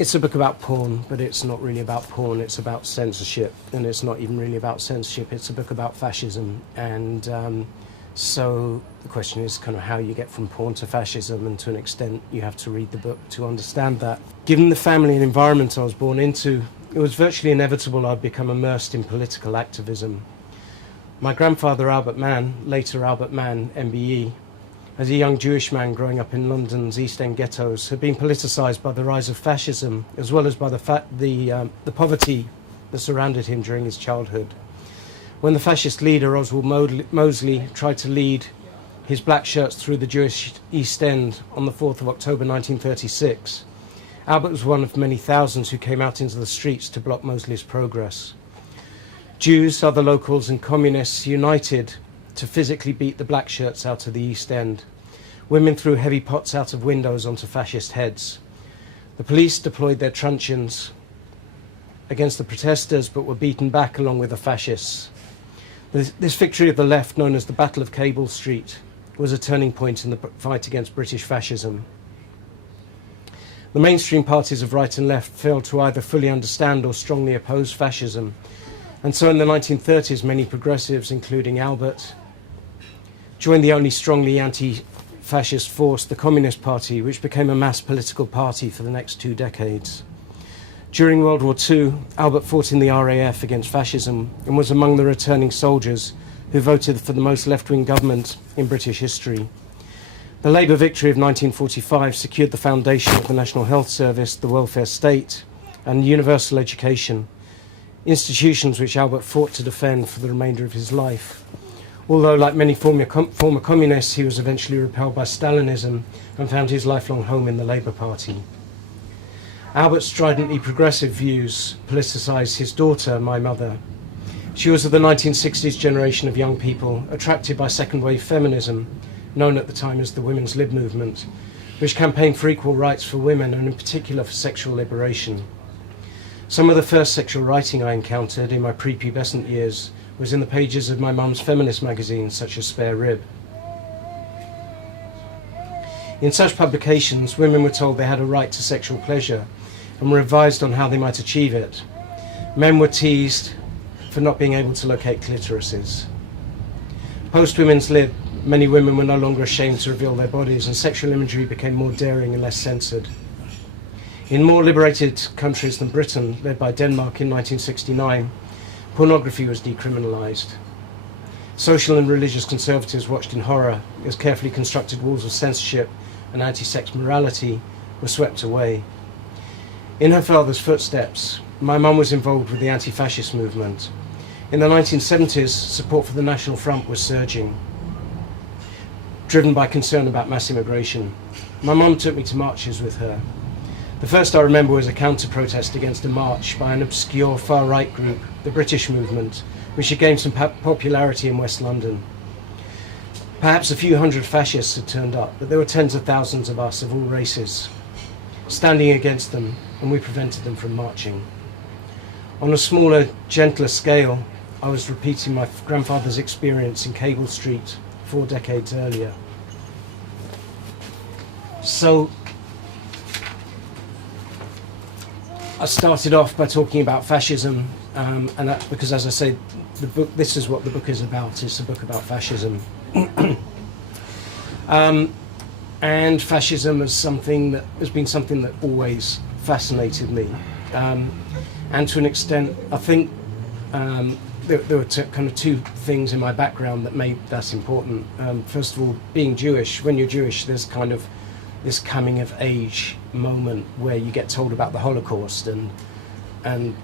It's a book about porn, but it's not really about porn. It's about censorship, and it's not even really about censorship. It's a book about fascism, and so the question is kind of how you get from porn to fascism, and to an extent you have to read the book to understand that. Given the family and environment I was born into, it was virtually inevitable I'd become immersed in political activism. My grandfather, Albert Mann, later Albert Mann, MBE, as a young Jewish man growing up in London's East End ghettos, had been politicised by the rise of fascism, as well as by the poverty that surrounded him during his childhood. When the fascist leader, Oswald Mosley, tried to lead his black shirts through the Jewish East End on the 4th of October 1936, Albert was one of many thousands who came out into the streets to block Mosley's progress. Jews, other locals and communists united to physically beat the black shirts out of the East End. Women threw heavy pots out of windows onto fascist heads. The police deployed their truncheons against the protesters, but were beaten back along with the fascists. This victory of the left, known as the Battle of Cable Street, was a turning point in the fight against British fascism. The mainstream parties of right and left failed to either fully understand or strongly oppose fascism, and so in the 1930s many progressives, including Albert, joined the only strongly anti-fascist force, the Communist Party, which became a mass political party for the next 2 decades. During World War II, Albert fought in the RAF against fascism and was among the returning soldiers who voted for the most left-wing government in British history. The Labour victory of 1945 secured the foundation of the National Health Service, the welfare state, and universal education, institutions which Albert fought to defend for the remainder of his life. Although, like many former communists, he was eventually repelled by Stalinism and found his lifelong home in the Labour Party. Albert's stridently progressive views politicised his daughter, my mother. She was of the 1960s generation of young people attracted by second-wave feminism, known at the time as the Women's Lib movement, which campaigned for equal rights for women and in particular for sexual liberation. Some of the first sexual writing I encountered in my prepubescent years was in the pages of my mum's feminist magazines, such as Spare Rib. In such publications, women were told they had a right to sexual pleasure and were advised on how they might achieve it. Men were teased for not being able to locate clitorises. Post-Women's Lib, many women were no longer ashamed to reveal their bodies, and sexual imagery became more daring and less censored. In more liberated countries than Britain, led by Denmark in 1969, pornography was decriminalised. Social and religious conservatives watched in horror as carefully constructed walls of censorship and anti-sex morality were swept away. In her father's footsteps, my mum was involved with the anti-fascist movement. In the 1970s, support for the National Front was surging, driven by concern about mass immigration. My mum took me to marches with her. The first I remember was a counter-protest against a march by an obscure far-right group, the British Movement, which had gained some popularity in West London. Perhaps a few hundred fascists had turned up, but there were tens of thousands of us of all races standing against them, and we prevented them from marching. On a smaller, gentler scale, I was repeating my grandfather's experience in Cable Street 4 decades earlier. So I started off by talking about fascism, and that's because, as I say, this is what the book is about. It's a book about fascism. And fascism is something that has been something that always fascinated me. And to an extent, I think there were kind of 2 things in my background that made that important. First of all, being Jewish. When you're Jewish, there's kind of this coming of age moment where you get told about the Holocaust, and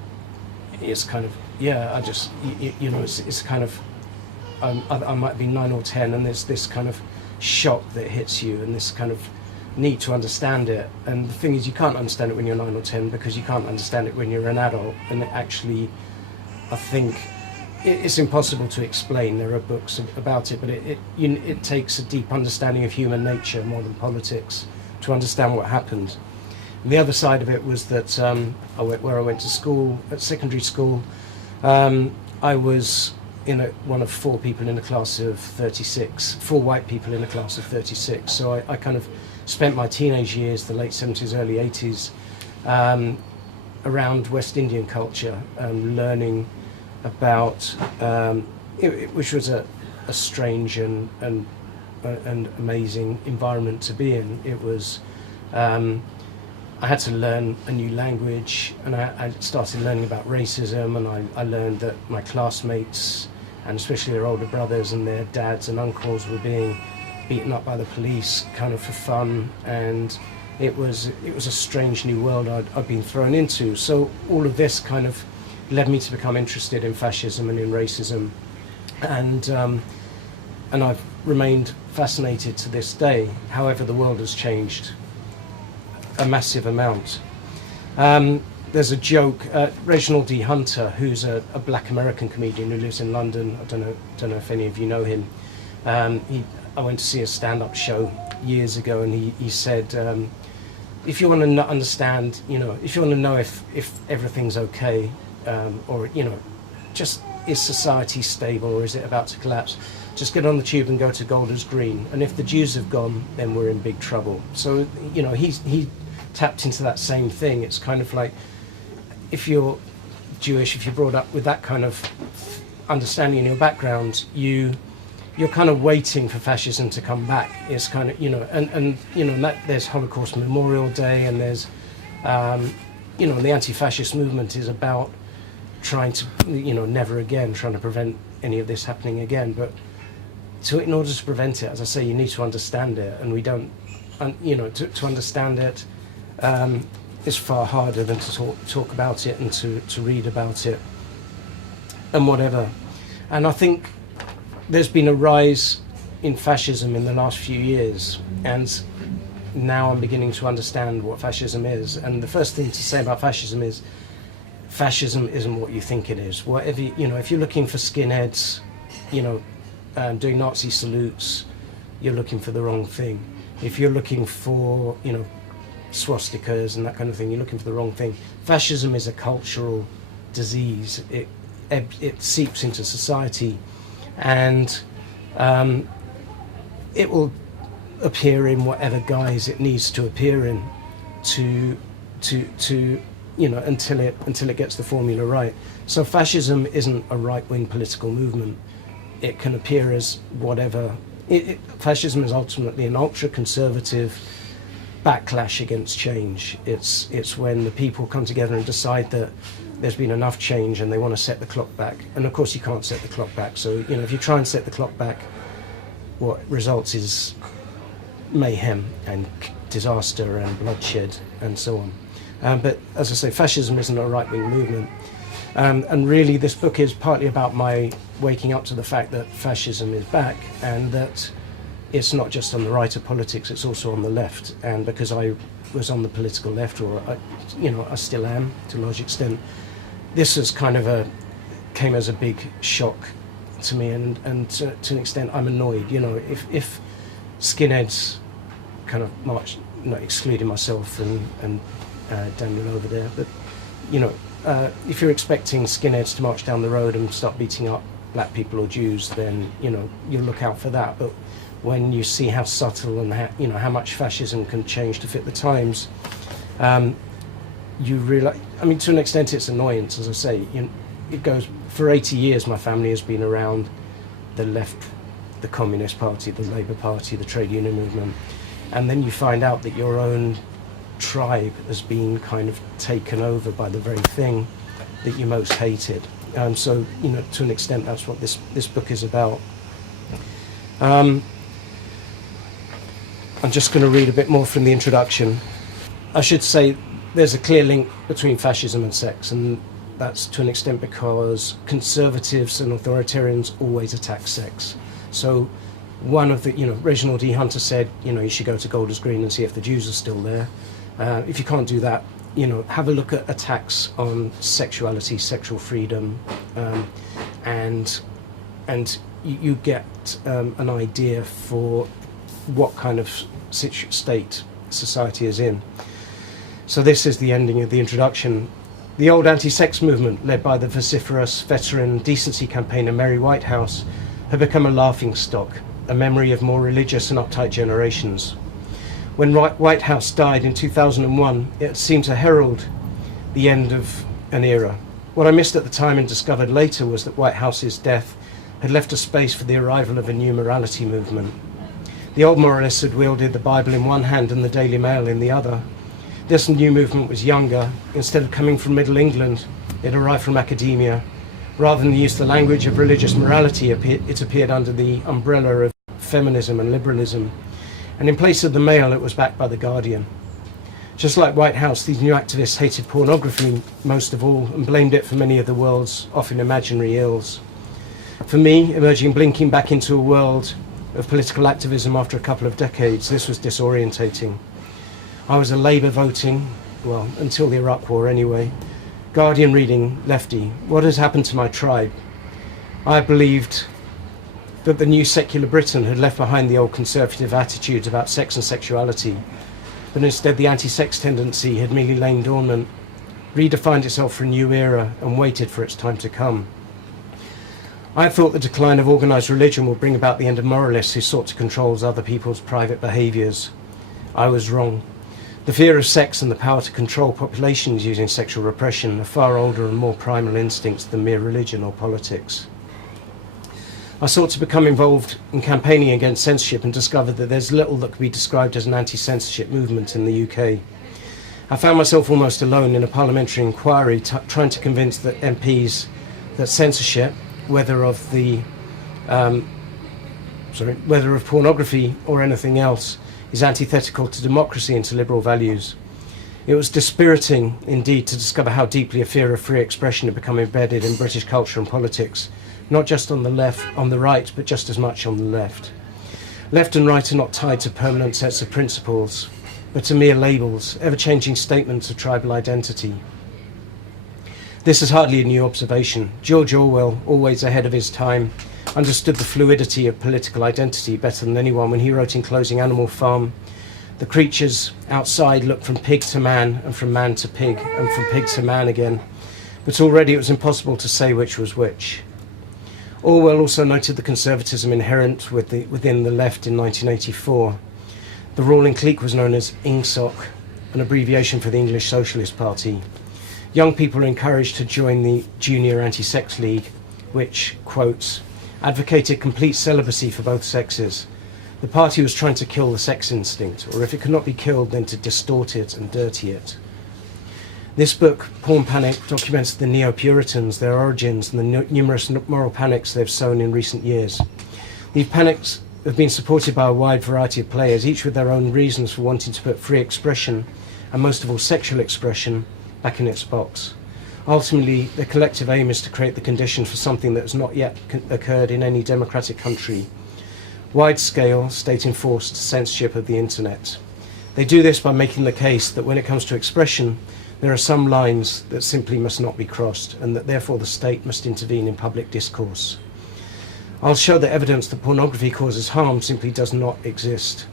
it's kind of, yeah, I just, you know, it's kind of, I might be 9 or 10, and there's this kind of shock that hits you, and this kind of need to understand it. And the thing is, you can't understand it when you're 9 or 10 because you can't understand it when you're an adult. And it actually, I think, it's impossible to explain. There are books about it, but it takes a deep understanding of human nature more than politics to understand what happened. And the other side of it was that where I went to school, at secondary school, I was one of 4 people in a class of 36, 4 white people in a class of 36. So I kind of spent my teenage years, the late 70s, early 80s, around West Indian culture, learning about which was a strange and amazing environment to be in. It was I had to learn a new language, and I started learning about racism, and I learned that my classmates, and especially their older brothers and their dads and uncles, were being beaten up by the police kind of for fun, and it was a strange new world I'd been thrown into. So all of this kind of led me to become interested in fascism and in racism, and I've remained fascinated to this day. However, the world has changed a massive amount. There's a joke, Reginald D. Hunter, who's a black American comedian who lives in London. I don't know if any of you know him. I went to see a stand-up show years ago, and he said, if you want to understand, if you want to know if everything's okay, or just is society stable or is it about to collapse, just get on the tube and go to Golders Green, and if the Jews have gone, then we're in big trouble. So he tapped into that same thing. It's kind of like, if you're Jewish, if you're brought up with that kind of understanding in your background, you're kind of waiting for fascism to come back. It's kind of, and that there's Holocaust Memorial Day, and there's the anti-fascist movement is about trying to, never again, trying to prevent any of this happening again. But in order to prevent it, as I say, you need to understand it, and we don't, to understand it is far harder than to talk about it and to read about it and whatever. And I think there's been a rise in fascism in the last few years, and now I'm beginning to understand what fascism is. And the first thing to say about fascism is, fascism isn't what you think it is. Whatever, if you're looking for skinheads, doing Nazi salutes, you're looking for the wrong thing. If you're looking for, swastikas and that kind of thing, you're looking for the wrong thing. Fascism is a cultural disease. It seeps into society, and it will appear in whatever guise it needs to appear in until it gets the formula right. So fascism isn't a right-wing political movement. It can appear as whatever. Fascism is ultimately an ultra-conservative backlash against change. It's when the people come together and decide that there's been enough change and they want to set the clock back. And of course you can't set the clock back. So, if you try and set the clock back, what results is mayhem and disaster and bloodshed and so on. But as I say, fascism isn't a right-wing movement. And really this book is partly about my waking up to the fact that fascism is back, and that it's not just on the right of politics, it's also on the left. And because I was on the political left, or I still am to a large extent, this was kind of came as a big shock to me, and to an extent I'm annoyed. If skinheads kind of march, excluding myself and Daniel over there, but if you're expecting skinheads to march down the road and start beating up black people or Jews, then you'll look out for that. But when you see how subtle and how much fascism can change to fit the times, you realise. To an extent, it's annoyance. As I say, it goes for 80 years. My family has been around the left, the Communist Party, the Labour Party, the trade union movement, and then you find out that your own tribe has been kind of taken over by the very thing that you most hated. So to an extent, that's what this book is about. I'm just going to read a bit more from the introduction. I should say there's a clear link between fascism and sex, and that's to an extent because conservatives and authoritarians always attack sex. So one of the, Reginald D. Hunter said, you should go to Golders Green and see if the Jews are still there. If you can't do that, have a look at attacks on sexuality, sexual freedom, and you get an idea for what kind of state society is in. So this is the ending of the introduction. The old anti-sex movement, led by the vociferous veteran decency campaigner Mary Whitehouse, had become a laughingstock, a memory of more religious and uptight generations. When White House died in 2001, it seemed to herald the end of an era. What I missed at the time and discovered later was that White House's death had left a space for the arrival of a new morality movement. The old moralists had wielded the Bible in one hand and the Daily Mail in the other. This new movement was younger. Instead of coming from Middle England, it arrived from academia. Rather than use the language of religious morality, it appeared under the umbrella of feminism and liberalism. And in place of the Mail, it was backed by the Guardian. Just like White House, these new activists hated pornography most of all and blamed it for many of the world's often imaginary ills. For me, emerging blinking back into a world of political activism after a couple of decades, this was disorientating. I was a Labour voting, well, until the Iraq War anyway, Guardian reading lefty. What has happened to my tribe? I believed that the new secular Britain had left behind the old conservative attitudes about sex and sexuality, but instead the anti-sex tendency had merely lain dormant, redefined itself for a new era and waited for its time to come. I thought the decline of organised religion would bring about the end of moralists who sought to control other people's private behaviours. I was wrong. The fear of sex and the power to control populations using sexual repression are far older and more primal instincts than mere religion or politics. I sought to become involved in campaigning against censorship and discovered that there's little that could be described as an anti-censorship movement in the UK. I found myself almost alone in a parliamentary inquiry trying to convince the MPs that censorship, whether of pornography or anything else, is antithetical to democracy and to liberal values. It was dispiriting indeed to discover how deeply a fear of free expression had become embedded in British culture and politics, not just on the right, but just as much on the left. Left and right are not tied to permanent sets of principles, but to mere labels, ever-changing statements of tribal identity. This is hardly a new observation. George Orwell, always ahead of his time, understood the fluidity of political identity better than anyone when he wrote in Closing Animal Farm, "The creatures outside look from pig to man, and from man to pig, and from pig to man again. But already it was impossible to say which was which." Orwell also noted the conservatism inherent within the left in 1984. The ruling clique was known as INGSOC, an abbreviation for the English Socialist Party. Young people are encouraged to join the Junior Anti-Sex League, which, quotes, advocated complete celibacy for both sexes. The party was trying to kill the sex instinct, or if it could not be killed, then to distort it and dirty it. This book, Porn Panic, documents the Neo-Puritans, their origins, and the numerous moral panics they've sown in recent years. These panics have been supported by a wide variety of players, each with their own reasons for wanting to put free expression, and most of all sexual expression, back in its box. Ultimately, the collective aim is to create the conditions for something that has not yet occurred in any democratic country: wide-scale, state-enforced censorship of the internet. They do this by making the case that when it comes to expression, there are some lines that simply must not be crossed, and that therefore the state must intervene in public discourse. I'll show that evidence that pornography causes harm simply does not exist.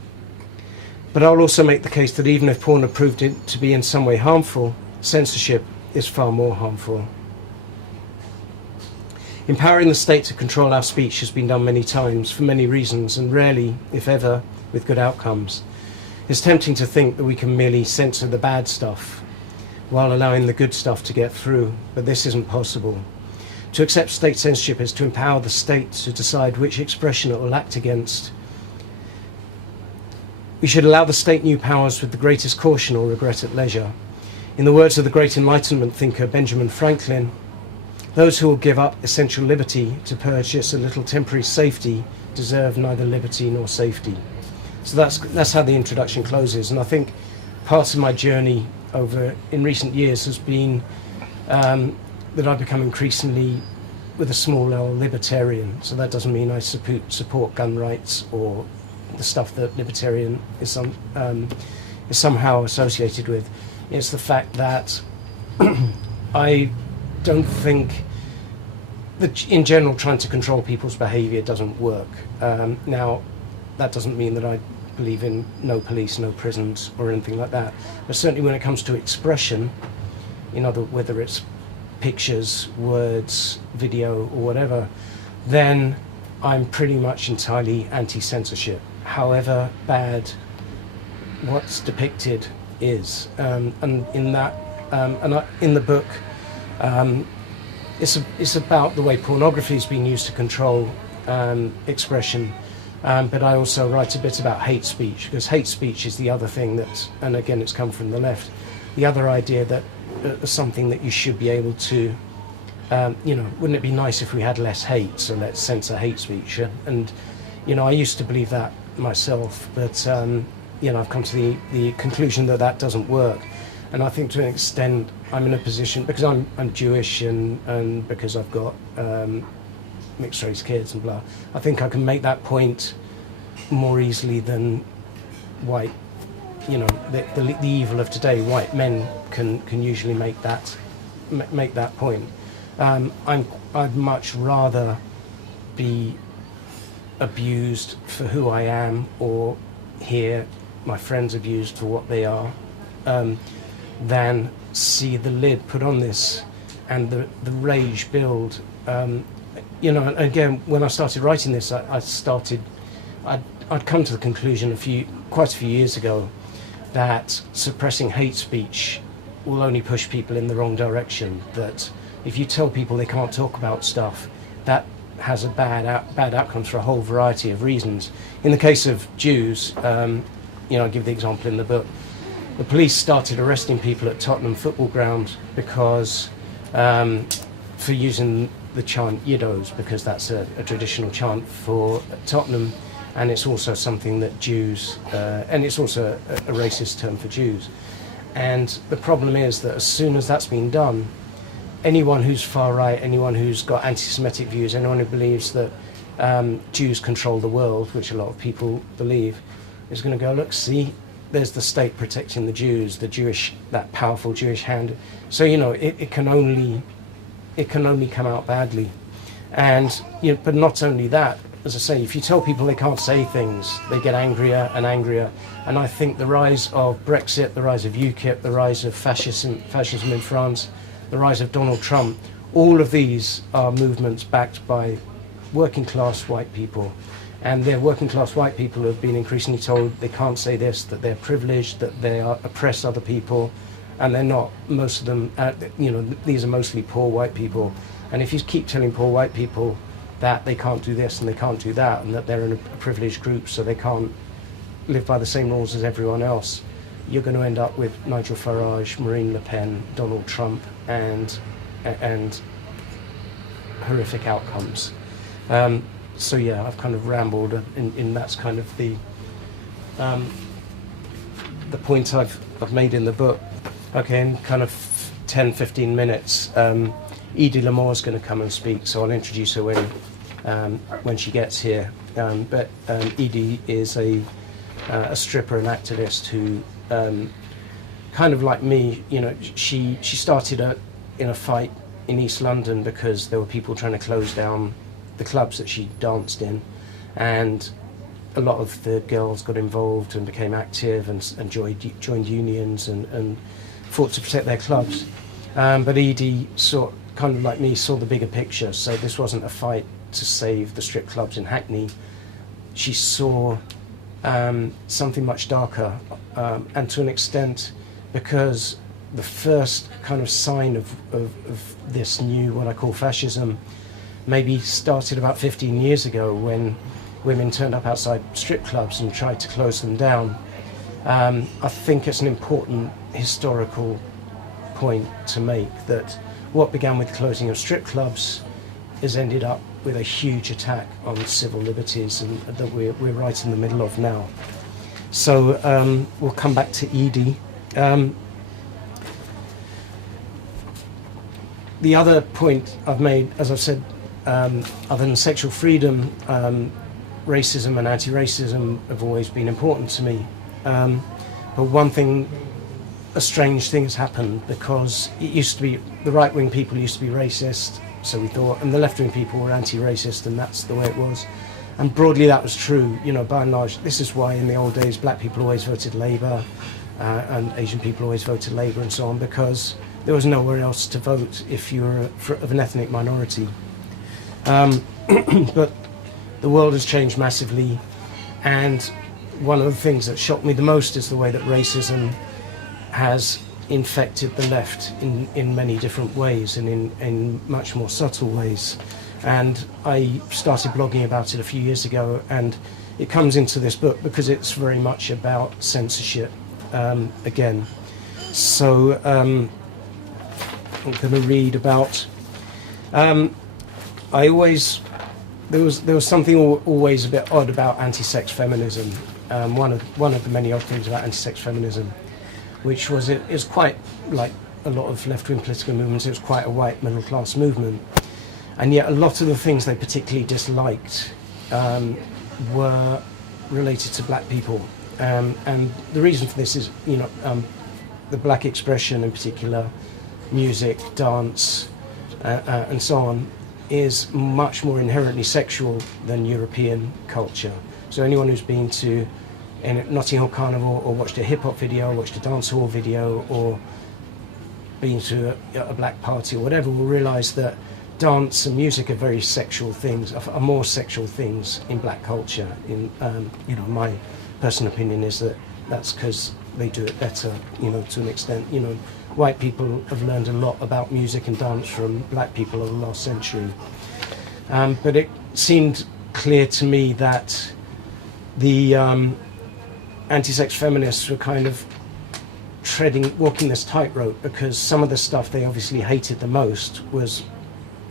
But I'll also make the case that even if porn are proved to be in some way harmful, censorship is far more harmful. Empowering the state to control our speech has been done many times, for many reasons, and rarely, if ever, with good outcomes. It's tempting to think that we can merely censor the bad stuff while allowing the good stuff to get through, but this isn't possible. To accept state censorship is to empower the state to decide which expression it will act against. We should allow the state new powers with the greatest caution or regret at leisure. In the words of the great Enlightenment thinker Benjamin Franklin, those who will give up essential liberty to purchase a little temporary safety deserve neither liberty nor safety. So that's how the introduction closes, and I think part of my journey in recent years has been that I've become increasingly, with a small L, libertarian. So that doesn't mean I support gun rights or the stuff that libertarian is somehow associated with. It's the fact that I don't think that in general trying to control people's behaviour doesn't work. Now, that doesn't mean that I believe in no police, no prisons or anything like that. But certainly when it comes to expression, whether it's pictures, words, video or whatever, then I'm pretty much entirely anti-censorship. However bad what's depicted is, and in that, in the book, it's about the way pornography is being used to control expression, but I also write a bit about hate speech, because hate speech is the other thing that, and again it's come from the left, the other idea that something that you should be able to, wouldn't it be nice if we had less hate, so let's censor hate speech? And I used to believe that myself, but I've come to the conclusion that that doesn't work. And I think to an extent I'm in a position, because I'm Jewish and because I've got mixed race kids and blah, I think I can make that point more easily than white, the evil of today, white men can usually make that point. I'd much rather be abused for who I am, or hear my friends abused for what they are, than see the lid put on this and the rage build. Again, when I started writing this, I'd come to the conclusion quite a few years ago that suppressing hate speech will only push people in the wrong direction. That if you tell people they can't talk about stuff, that has a bad outcomes for a whole variety of reasons. In the case of Jews, I give the example in the book. The police started arresting people at Tottenham football ground because for using the chant Yiddos, because that's a traditional chant for Tottenham, and it's also something that Jews, and it's also a racist term for Jews. And the problem is that as soon as that's been done, anyone who's far right, anyone who's got anti-Semitic views, anyone who believes that Jews control the world, which a lot of people believe, is going to go, look, see, there's the state protecting the Jews, that powerful Jewish hand. So it can only come out badly. And but not only that, as I say, if you tell people they can't say things, they get angrier and angrier. And I think the rise of Brexit, the rise of UKIP, the rise of fascism in France, the rise of Donald Trump, all of these are movements backed by working class white people. And they're working class white people who have been increasingly told they can't say this, that they're privileged, that they oppress other people, and they're not. Most of them, these are mostly poor white people. And if you keep telling poor white people that they can't do this and they can't do that, and that they're in a privileged group so they can't live by the same rules as everyone else, you're going to end up with Nigel Farage, Marine Le Pen, Donald Trump, and horrific outcomes. So yeah, I've kind of rambled, and that's kind of the point I've made in the book. Okay, in kind of 10-15 minutes, Edie LaMort is going to come and speak, so I'll introduce her when she gets here. But Edie is a stripper and activist who, kind of like me, she started in a fight in East London because there were people trying to close down the clubs that she danced in, and a lot of the girls got involved and became active and joined unions and fought to protect their clubs. But Edie, kind of like me, saw the bigger picture. So this wasn't a fight to save the strip clubs in Hackney. She saw something much darker, and to an extent, because the first kind of sign of this new, what I call fascism, maybe started about 15 years ago when women turned up outside strip clubs and tried to close them down. I think it's an important historical point to make, that what began with closing of strip clubs has ended up with a huge attack on civil liberties, and that we're right in the middle of now. So we'll come back to Edie. The other point I've made, as I've said, other than sexual freedom, racism and anti-racism have always been important to me. But one thing, a strange thing has happened, because it used to be, the right-wing people used to be racist, so we thought, and the left-wing people were anti-racist, and that's the way it was. And broadly that was true, by and large. This is why in the old days black people always voted Labour, and Asian people always voted Labour and so on, because there was nowhere else to vote if you were of an ethnic minority. But the world has changed massively, and one of the things that shocked me the most is the way that racism has infected the left in many different ways and in much more subtle ways. And I started blogging about it a few years ago, and it comes into this book because it's very much about censorship again. So I'm going to read about. There was something always a bit odd about anti-sex feminism. One of the many odd things about anti-sex feminism, which was it was quite like a lot of left-wing political movements. It was quite a white middle-class movement, and yet a lot of the things they particularly disliked were related to black people. And the reason for this is, the black expression in particular, music, dance, and so on, is much more inherently sexual than European culture. So anyone who's been to Notting Hill Carnival or watched a hip-hop video, or watched a dancehall video, or been to a black party or whatever will realise that dance and music are very sexual things, are more sexual things in black culture. My personal opinion is that that's because they do it better, to an extent. White people have learned a lot about music and dance from black people over the last century. But it seemed clear to me that the anti-sex feminists were kind of walking this tightrope, because some of the stuff they obviously hated the most was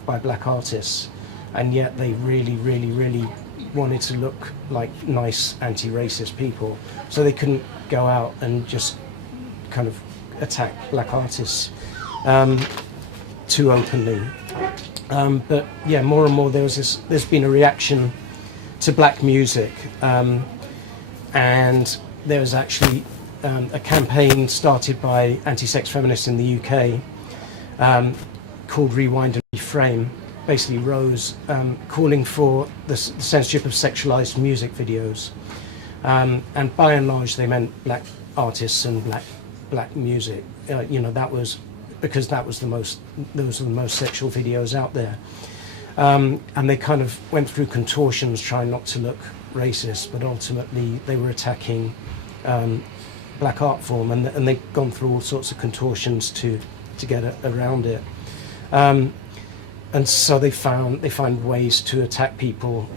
by black artists, and yet they really, really, really wanted to look like nice anti-racist people, so they couldn't go out and just kind of attack black artists too openly. But yeah, more and more there's been a reaction to black music, and there was actually a campaign started by anti-sex feminists in the UK called Rewind and Reframe, basically rose calling for the censorship of sexualized music videos, and by and large they meant black artists and black music. That was because those were the most sexual videos out there, and they kind of went through contortions trying not to look racist, but ultimately they were attacking black art form, and they've gone through all sorts of contortions to get around it. And so they find ways to attack people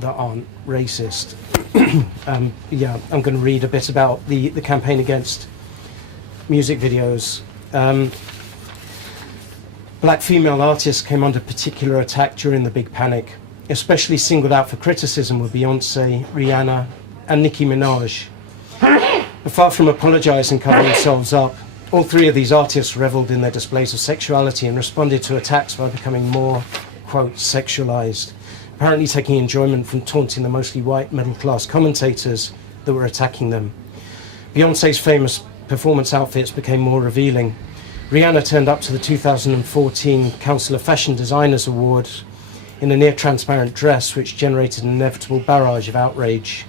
that aren't racist. I'm going to read a bit about the campaign against music videos. Black female artists came under particular attack during the Big Panic. Especially singled out for criticism were Beyonce, Rihanna, and Nicki Minaj. But far from apologising and covering themselves up, all three of these artists revelled in their displays of sexuality and responded to attacks by becoming more, quote, sexualised, apparently taking enjoyment from taunting the mostly white middle-class commentators that were attacking them. Beyonce's famous performance outfits became more revealing. Rihanna turned up to the 2014 Council of Fashion Designers Award in a near-transparent dress, which generated an inevitable barrage of outrage.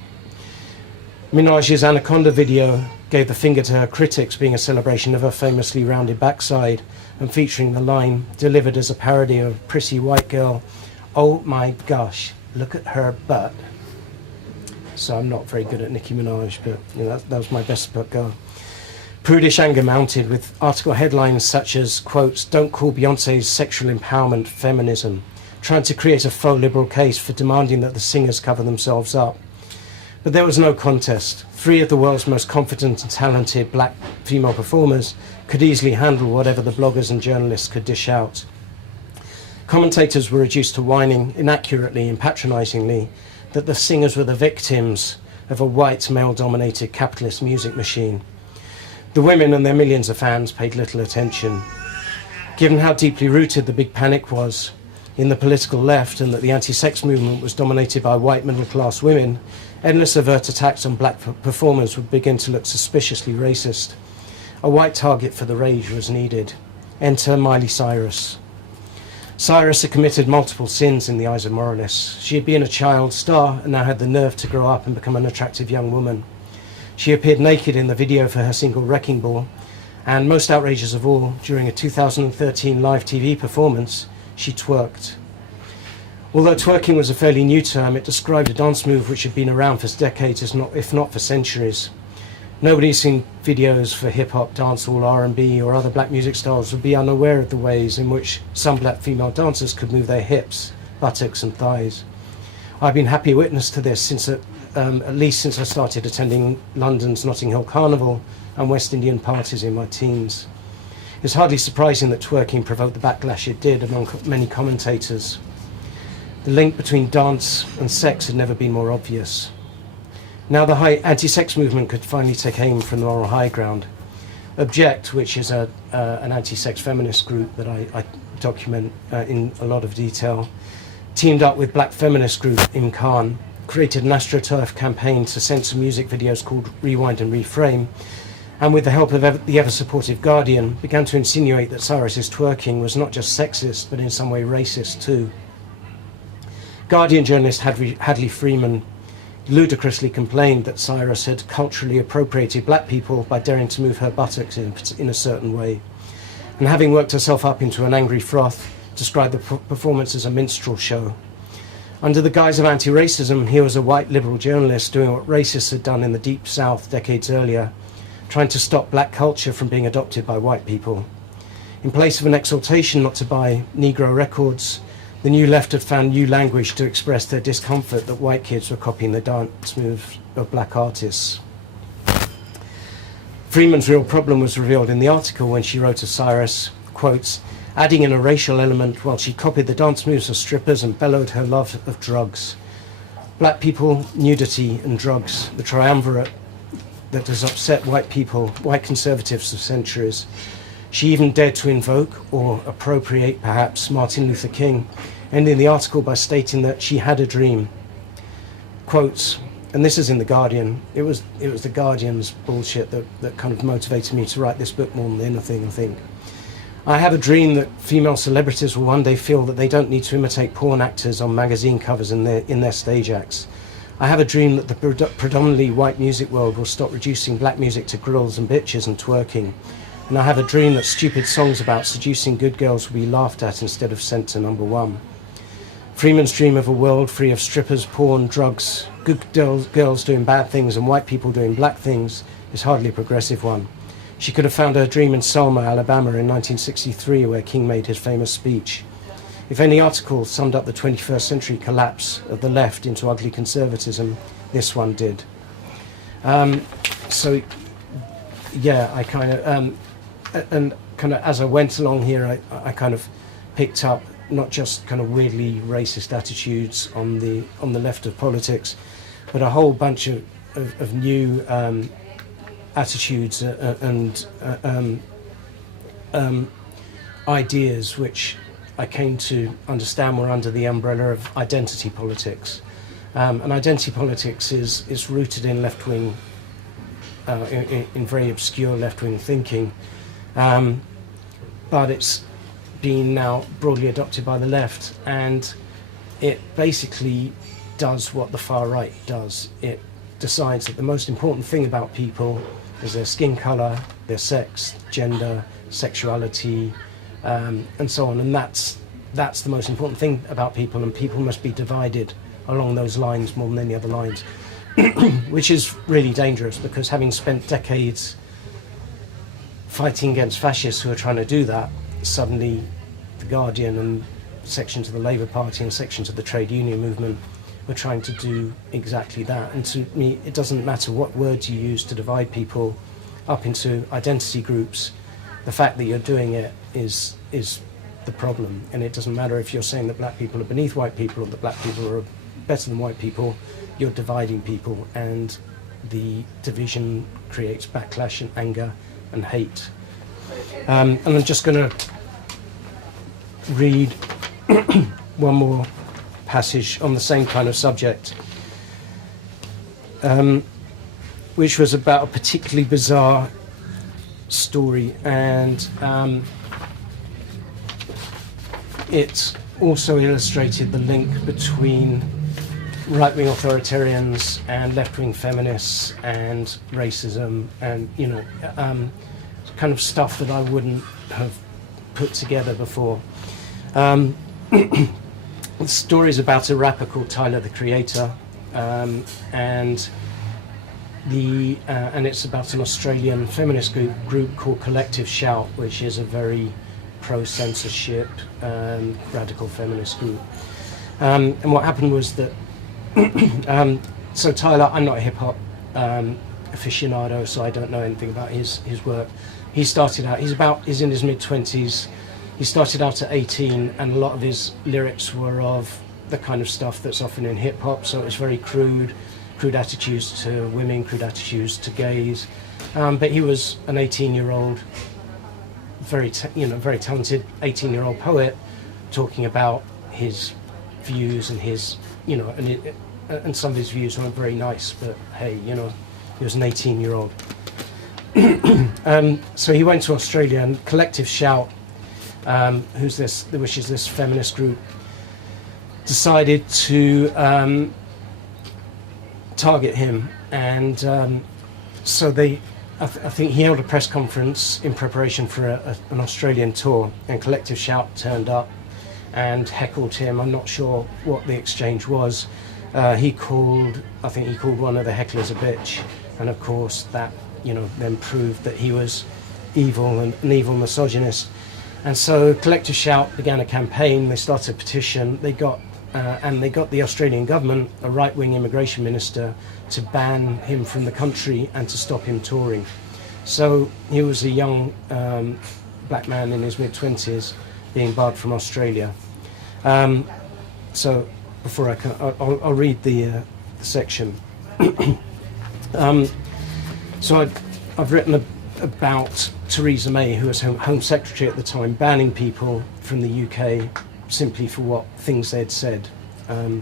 Minaj's Anaconda video gave the finger to her critics, being a celebration of her famously rounded backside and featuring the line, delivered as a parody of a pretty white girl, "Oh my gosh, look at her butt." So I'm not very good at Nicki Minaj, but that was my best butt girl. Prudish anger mounted, with article headlines such as, quotes, "Don't call Beyonce's sexual empowerment feminism," trying to create a faux liberal case for demanding that the singers cover themselves up. But there was no contest. Three of the world's most confident and talented black female performers could easily handle whatever the bloggers and journalists could dish out. Commentators were reduced to whining inaccurately and patronisingly that the singers were the victims of a white male-dominated capitalist music machine. The women and their millions of fans paid little attention. Given how deeply rooted the Big Panic was in the political left, and that the anti-sex movement was dominated by white middle-class women, endless overt attacks on black performers would begin to look suspiciously racist. A white target for the rage was needed. Enter Miley Cyrus. Cyrus had committed multiple sins in the eyes of moralists. She had been a child star and now had the nerve to grow up and become an attractive young woman. She appeared naked in the video for her single Wrecking Ball, and most outrageous of all, during a 2013 live TV performance, she twerked. Although twerking was a fairly new term, it described a dance move which had been around for decades, if not for centuries. Nobody's seen videos for hip-hop, dancehall, R&B or other black music styles would be unaware of the ways in which some black female dancers could move their hips, buttocks and thighs. I've been happy witness to this since at least since I started attending London's Notting Hill Carnival and West Indian parties in my teens. It's hardly surprising that twerking provoked the backlash it did among many commentators. The link between dance and sex had never been more obvious. Now the anti-sex movement could finally take aim from the moral high ground. Object, which is an anti-sex feminist group that I document in a lot of detail, teamed up with black feminist group Imkan, created an AstroTurf campaign to censor music videos called Rewind and Reframe, and with the help of the ever-supportive Guardian, began to insinuate that Cyrus's twerking was not just sexist, but in some way racist too. Guardian journalist Hadley Freeman ludicrously complained that Cyrus had culturally appropriated black people by daring to move her buttocks in a certain way, and having worked herself up into an angry froth, described the performance as a minstrel show. Under the guise of anti-racism, he was a white liberal journalist doing what racists had done in the Deep South decades earlier, trying to stop black culture from being adopted by white people. In place of an exhortation not to buy Negro records, the New Left had found new language to express their discomfort that white kids were copying the dance moves of black artists. Freeman's real problem was revealed in the article when she wrote of Cyrus, quotes, adding in a racial element while she copied the dance moves of strippers and bellowed her love of drugs. Black people, nudity and drugs, the triumvirate that has upset white people, white conservatives for centuries. She even dared to invoke, or appropriate perhaps, Martin Luther King, ending the article by stating that she had a dream. Quotes, and this is in The Guardian, it was The Guardian's bullshit that kind of motivated me to write this book more than anything, I think. I have a dream that female celebrities will one day feel that they don't need to imitate porn actors on magazine covers in their stage acts. I have a dream that the predominantly white music world will stop reducing black music to grills and bitches and twerking. And I have a dream that stupid songs about seducing good girls will be laughed at instead of sent to number one. Freeman's dream of a world free of strippers, porn, drugs, good girls doing bad things and white people doing black things is hardly a progressive one. She could have found her dream in Selma, Alabama in 1963, where King made his famous speech. If any article summed up the 21st century collapse of the left into ugly conservatism, this one did. So, yeah, I kind of, and kind of as I went along here, I kind of picked up not just kind of weirdly racist attitudes on the left of politics, but a whole bunch of new attitudes and ideas which I came to understand were under the umbrella of identity politics. And identity politics is rooted in left-wing, in very obscure left-wing thinking, but it's been now broadly adopted by the left, and it basically does what the far right does. It decides that the most important thing about people is their skin colour, their sex, gender, sexuality, and so on. And that's the most important thing about people, and people must be divided along those lines more than any other lines, which is really dangerous, because having spent decades fighting against fascists who are trying to do that, suddenly the Guardian and sections of the Labour Party and sections of the trade union movement were trying to do exactly that. And to me, it doesn't matter what words you use to divide people up into identity groups. The fact that you're doing it is the problem. And it doesn't matter if you're saying that black people are beneath white people or that black people are better than white people. You're dividing people, and the division creates backlash and anger and hate. And I'm just going to read one more passage on the same kind of subject, which was about a particularly bizarre story, and it also illustrated the link between right-wing authoritarians and left-wing feminists and racism, and kind of stuff that I wouldn't have put together before. The story is about a rapper called Tyler, the Creator, and it's about an Australian feminist group called Collective Shout, which is a very pro-censorship, radical feminist group. And what happened was that, so Tyler, I'm not a hip-hop aficionado, so I don't know anything about his work. He started out, he's in his mid-20s. He started out at 18, and a lot of his lyrics were of the kind of stuff that's often in hip-hop, so it was very crude attitudes to women, crude attitudes to gays. But he was an 18-year-old, very talented 18-year-old poet, talking about his views and his, and some of his views weren't very nice, but hey, he was an 18-year-old. So he went to Australia, and Collective Shout, which is this feminist group, decided to target him, and so I think he held a press conference in preparation for an Australian tour, and Collective Shout turned up and heckled him. I'm not sure what the exchange was. I think he called one of the hecklers a bitch, and of course that then proved that he was evil and an evil misogynist. And so Collective Shout began a campaign. They started a petition. They got the Australian government, a right-wing immigration minister, to ban him from the country and to stop him touring. So he was a young black man in his mid-20s being barred from Australia. So before I'll read the section. So I've written about Theresa May, who was Home Secretary at the time, banning people from the UK simply for what things they'd said. The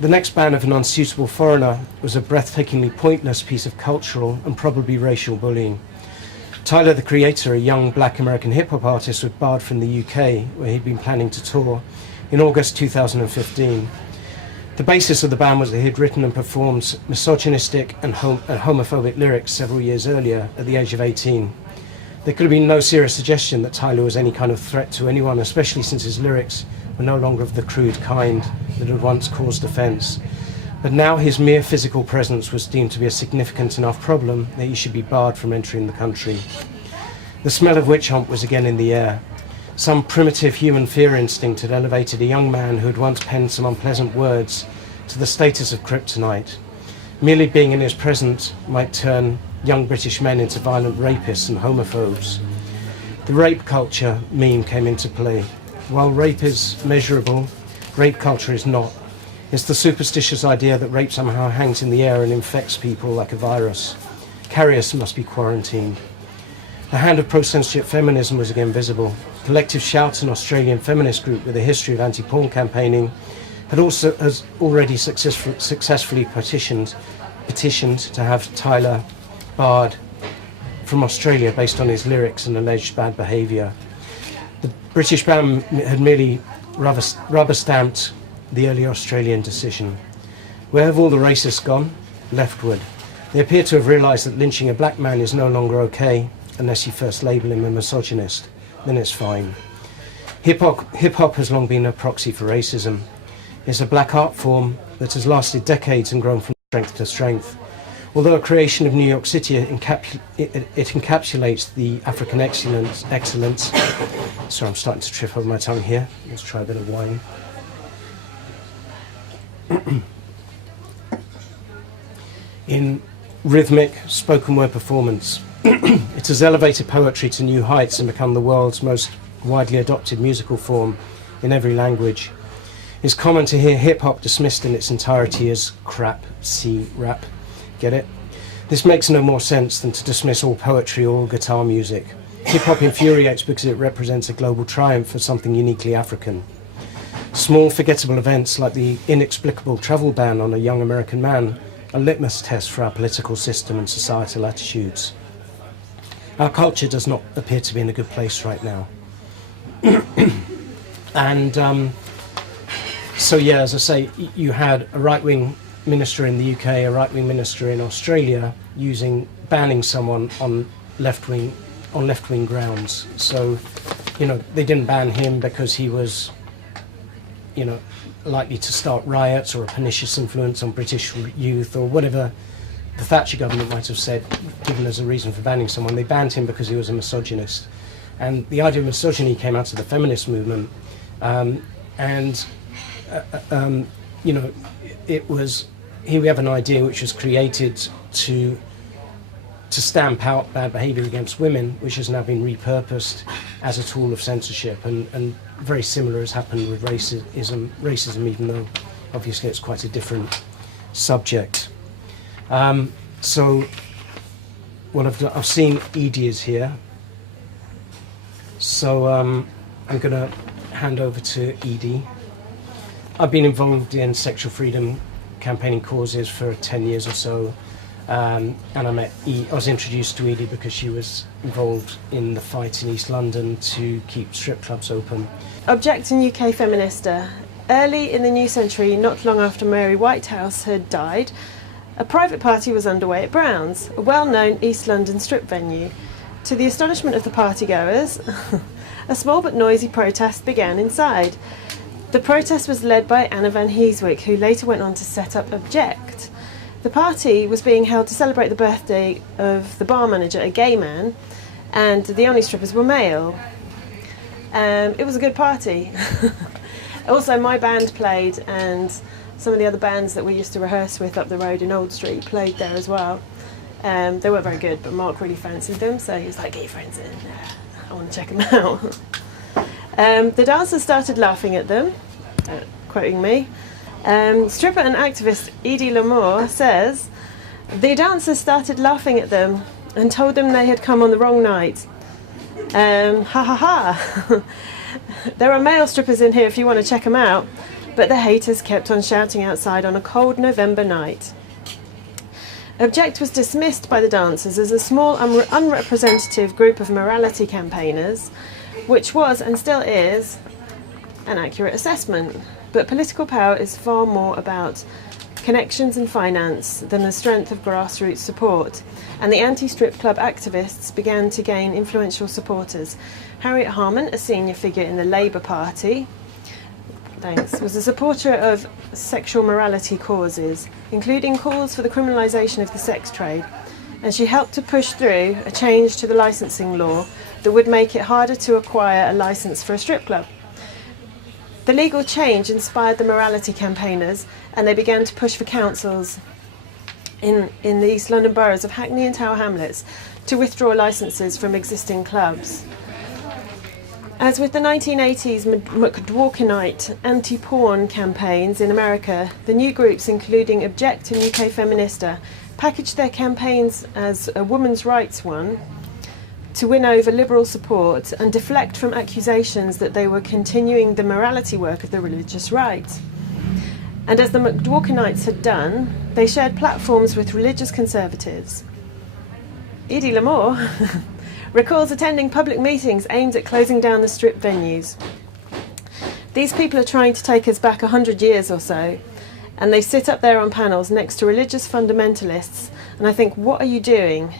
next ban of an unsuitable foreigner was a breathtakingly pointless piece of cultural and probably racial bullying. Tyler, the Creator, a young black American hip-hop artist, was barred from the UK, where he'd been planning to tour, in August 2015. The basis of the ban was that he'd written and performed misogynistic and homophobic lyrics several years earlier, at the age of 18. There could have been no serious suggestion that Tyler was any kind of threat to anyone, especially since his lyrics were no longer of the crude kind that had once caused offence. But now his mere physical presence was deemed to be a significant enough problem that he should be barred from entering the country. The smell of witch hunt was again in the air. Some primitive human fear instinct had elevated a young man who had once penned some unpleasant words to the status of kryptonite. Merely being in his presence might turn young British men into violent rapists and homophobes. The rape culture meme came into play. While rape is measurable, rape culture is not. It's the superstitious idea that rape somehow hangs in the air and infects people like a virus. Carriers must be quarantined. The hand of pro-censorship feminism was again visible. Collective Shout, an Australian feminist group with a history of anti-porn campaigning, has already successfully petitioned to have Tyler barred from Australia based on his lyrics and alleged bad behaviour. The British ban had merely rubber-stamped the early Australian decision. Where have all the racists gone? Leftward. They appear to have realised that lynching a black man is no longer okay unless you first label him a misogynist. Then it's fine. Hip-hop has long been a proxy for racism. It's a black art form that has lasted decades and grown from strength to strength. Although a creation of New York City, it encapsulates the African excellence. Sorry, I'm starting to trip over my tongue here. Let's try a bit of wine. In rhythmic spoken word performance. It has elevated poetry to new heights and become the world's most widely adopted musical form in every language. It's common to hear hip-hop dismissed in its entirety as crap, rap. Get it? This makes no more sense than to dismiss all poetry or all guitar music. Hip-hop infuriates because it represents a global triumph for something uniquely African. Small, forgettable events like the inexplicable travel ban on a young American man are litmus tests for our political system and societal attitudes. Our culture does not appear to be in a good place right now. And so, yeah, as I say, you had a right-wing minister in the UK, a right-wing minister in Australia, banning someone on left-wing grounds. So they didn't ban him because he was, likely to start riots or a pernicious influence on British youth or whatever the Thatcher government might have said, given as a reason for banning someone. They banned him because he was a misogynist. And the idea of misogyny came out of the feminist movement. It was, here we have an idea which was created to stamp out bad behaviour against women, which has now been repurposed as a tool of censorship. And very similar has happened with racism, even though obviously it's quite a different subject. So what I've done, I've seen Edie is here. So I'm going to hand over to Edie. I've been involved in sexual freedom campaigning causes for 10 years or so. And I was introduced to Edie because she was involved in the fight in East London to keep strip clubs open. Object and UK Feminist. Early in the new century, not long after Mary Whitehouse had died, a private party was underway at Brown's, a well-known East London strip venue. To the astonishment of the partygoers, a small but noisy protest began inside. The protest was led by Anna Van Heeswick, who later went on to set up Object. The party was being held to celebrate the birthday of the bar manager, a gay man, and the only strippers were male. It was a good party. Also, my band played, and some of the other bands that we used to rehearse with up the road in Old Street played there as well. They weren't very good, but Mark really fancied them, so he was like, "Get your friends in, I want to check them out." The dancers started laughing at them, quoting me. Stripper and activist Edie LaMort says, "The dancers started laughing at them and told them they had come on the wrong night. Ha ha ha. There are male strippers in here if you want to check them out." But the haters kept on shouting outside on a cold November night. Object was dismissed by the dancers as a small, unrepresentative group of morality campaigners, which was, and still is, an accurate assessment. But political power is far more about connections and finance than the strength of grassroots support, and the anti-strip club activists began to gain influential supporters. Harriet Harman, a senior figure in the Labour Party, was a supporter of sexual morality causes, including calls for the criminalisation of the sex trade, and she helped to push through a change to the licensing law that would make it harder to acquire a licence for a strip club. The legal change inspired the morality campaigners, and they began to push for councils in the East London boroughs of Hackney and Tower Hamlets to withdraw licences from existing clubs. As with the 1980s McDworkinite anti-porn campaigns in America, the new groups, including Object and UK Feminista, packaged their campaigns as a women's rights one to win over liberal support and deflect from accusations that they were continuing the morality work of the religious right. And as the McDworkinites had done, they shared platforms with religious conservatives. Edie LaMort recalls attending public meetings aimed at closing down the strip venues. These people are trying to take us back 100 years or so, and they sit up there on panels next to religious fundamentalists, and I think, what are you doing?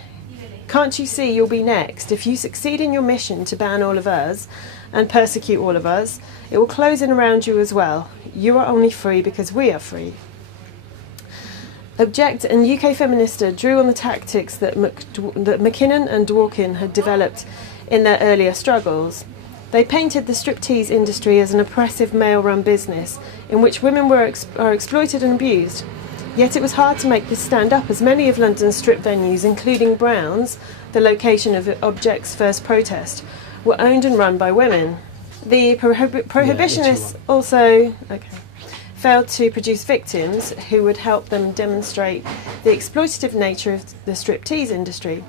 Can't you see you'll be next? If you succeed in your mission to ban all of us and persecute all of us, it will close in around you as well. You are only free because we are free. Object and UK Feminista drew on the tactics that McKinnon and Dworkin had developed in their earlier struggles. They painted the striptease industry as an oppressive male-run business in which women are exploited and abused. Yet it was hard to make this stand up, as many of London's strip venues, including Brown's, the location of Object's first protest, were owned and run by women. The prohibitionists also failed to produce victims who would help them demonstrate the exploitative nature of the striptease industry.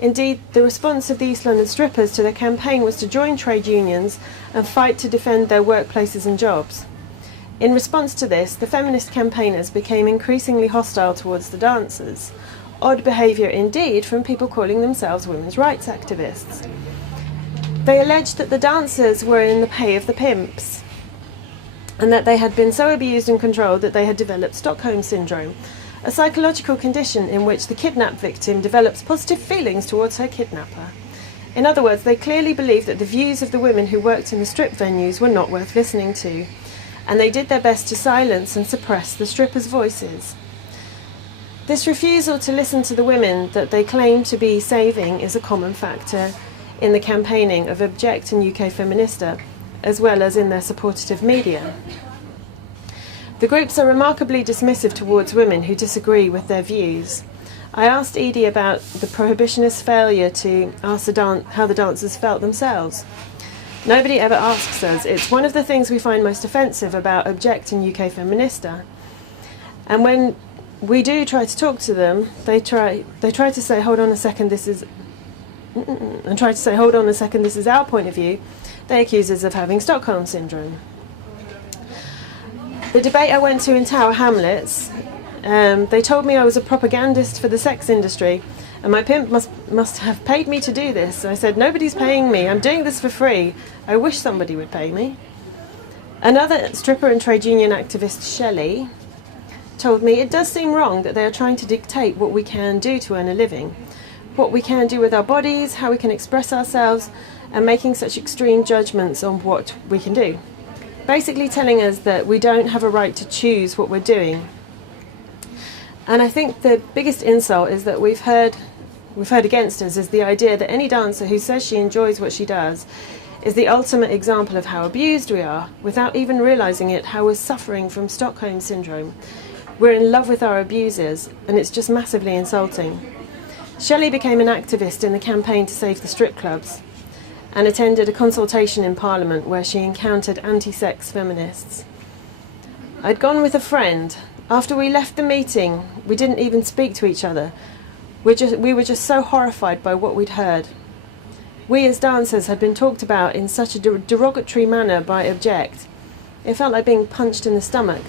Indeed, the response of the East London strippers to their campaign was to join trade unions and fight to defend their workplaces and jobs. In response to this, the feminist campaigners became increasingly hostile towards the dancers. Odd behaviour indeed from people calling themselves women's rights activists. They alleged that the dancers were in the pay of the pimps, and that they had been so abused and controlled that they had developed Stockholm Syndrome, a psychological condition in which the kidnap victim develops positive feelings towards her kidnapper. In other words, they clearly believed that the views of the women who worked in the strip venues were not worth listening to, and they did their best to silence and suppress the strippers' voices. This refusal to listen to the women that they claim to be saving is a common factor in the campaigning of Object and UK Feminista, as well as in their supportive media. The groups are remarkably dismissive towards women who disagree with their views. I asked Edie about the prohibitionist failure to ask how the dancers felt themselves. Nobody ever asks us. It's one of the things we find most offensive about Object and UK Feminista. And when we do try to talk to them, they try to say, hold on a second, this is our point of view. They accuse us of having Stockholm Syndrome. The debate I went to in Tower Hamlets, they told me I was a propagandist for the sex industry, and my pimp must have paid me to do this. I said, nobody's paying me, I'm doing this for free. I wish somebody would pay me. Another stripper and trade union activist, Shelley, told me it does seem wrong that they are trying to dictate what we can do to earn a living, what we can do with our bodies, how we can express ourselves, and making such extreme judgments on what we can do. Basically telling us that we don't have a right to choose what we're doing. And I think the biggest insult is that we've heard against us is the idea that any dancer who says she enjoys what she does is the ultimate example of how abused we are, without even realising it, how we're suffering from Stockholm Syndrome. We're in love with our abusers, and it's just massively insulting. Shelley became an activist in the campaign to save the strip clubs, and attended a consultation in Parliament where she encountered anti-sex feminists. I'd gone with a friend. After we left the meeting, we didn't even speak to each other. We were just so horrified by what we'd heard. We as dancers had been talked about in such a derogatory manner by Object. It felt like being punched in the stomach.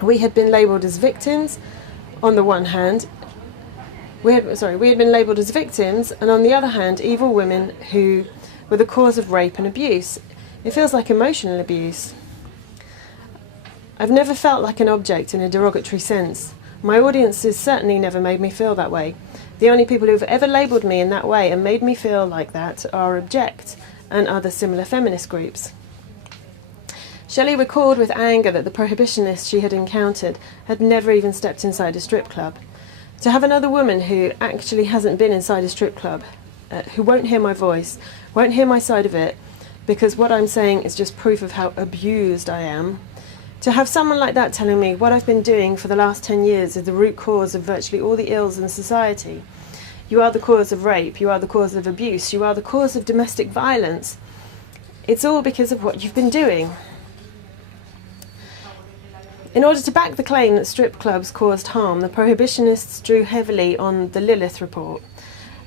We had been labelled as victims, on the one hand, we had been labelled as victims, and on the other hand, evil women who were the cause of rape and abuse. It feels like emotional abuse. I've never felt like an object in a derogatory sense. My audiences certainly never made me feel that way. The only people who've ever labelled me in that way and made me feel like that are Object and other similar feminist groups. Shelley recalled with anger that the prohibitionists she had encountered had never even stepped inside a strip club. To have another woman who actually hasn't been inside a strip club, who won't hear my voice, won't hear my side of it, because what I'm saying is just proof of how abused I am. To have someone like that telling me what I've been doing for the last 10 years is the root cause of virtually all the ills in society. You are the cause of rape, you are the cause of abuse, you are the cause of domestic violence. It's all because of what you've been doing. In order to back the claim that strip clubs caused harm, the prohibitionists drew heavily on the Lilith report,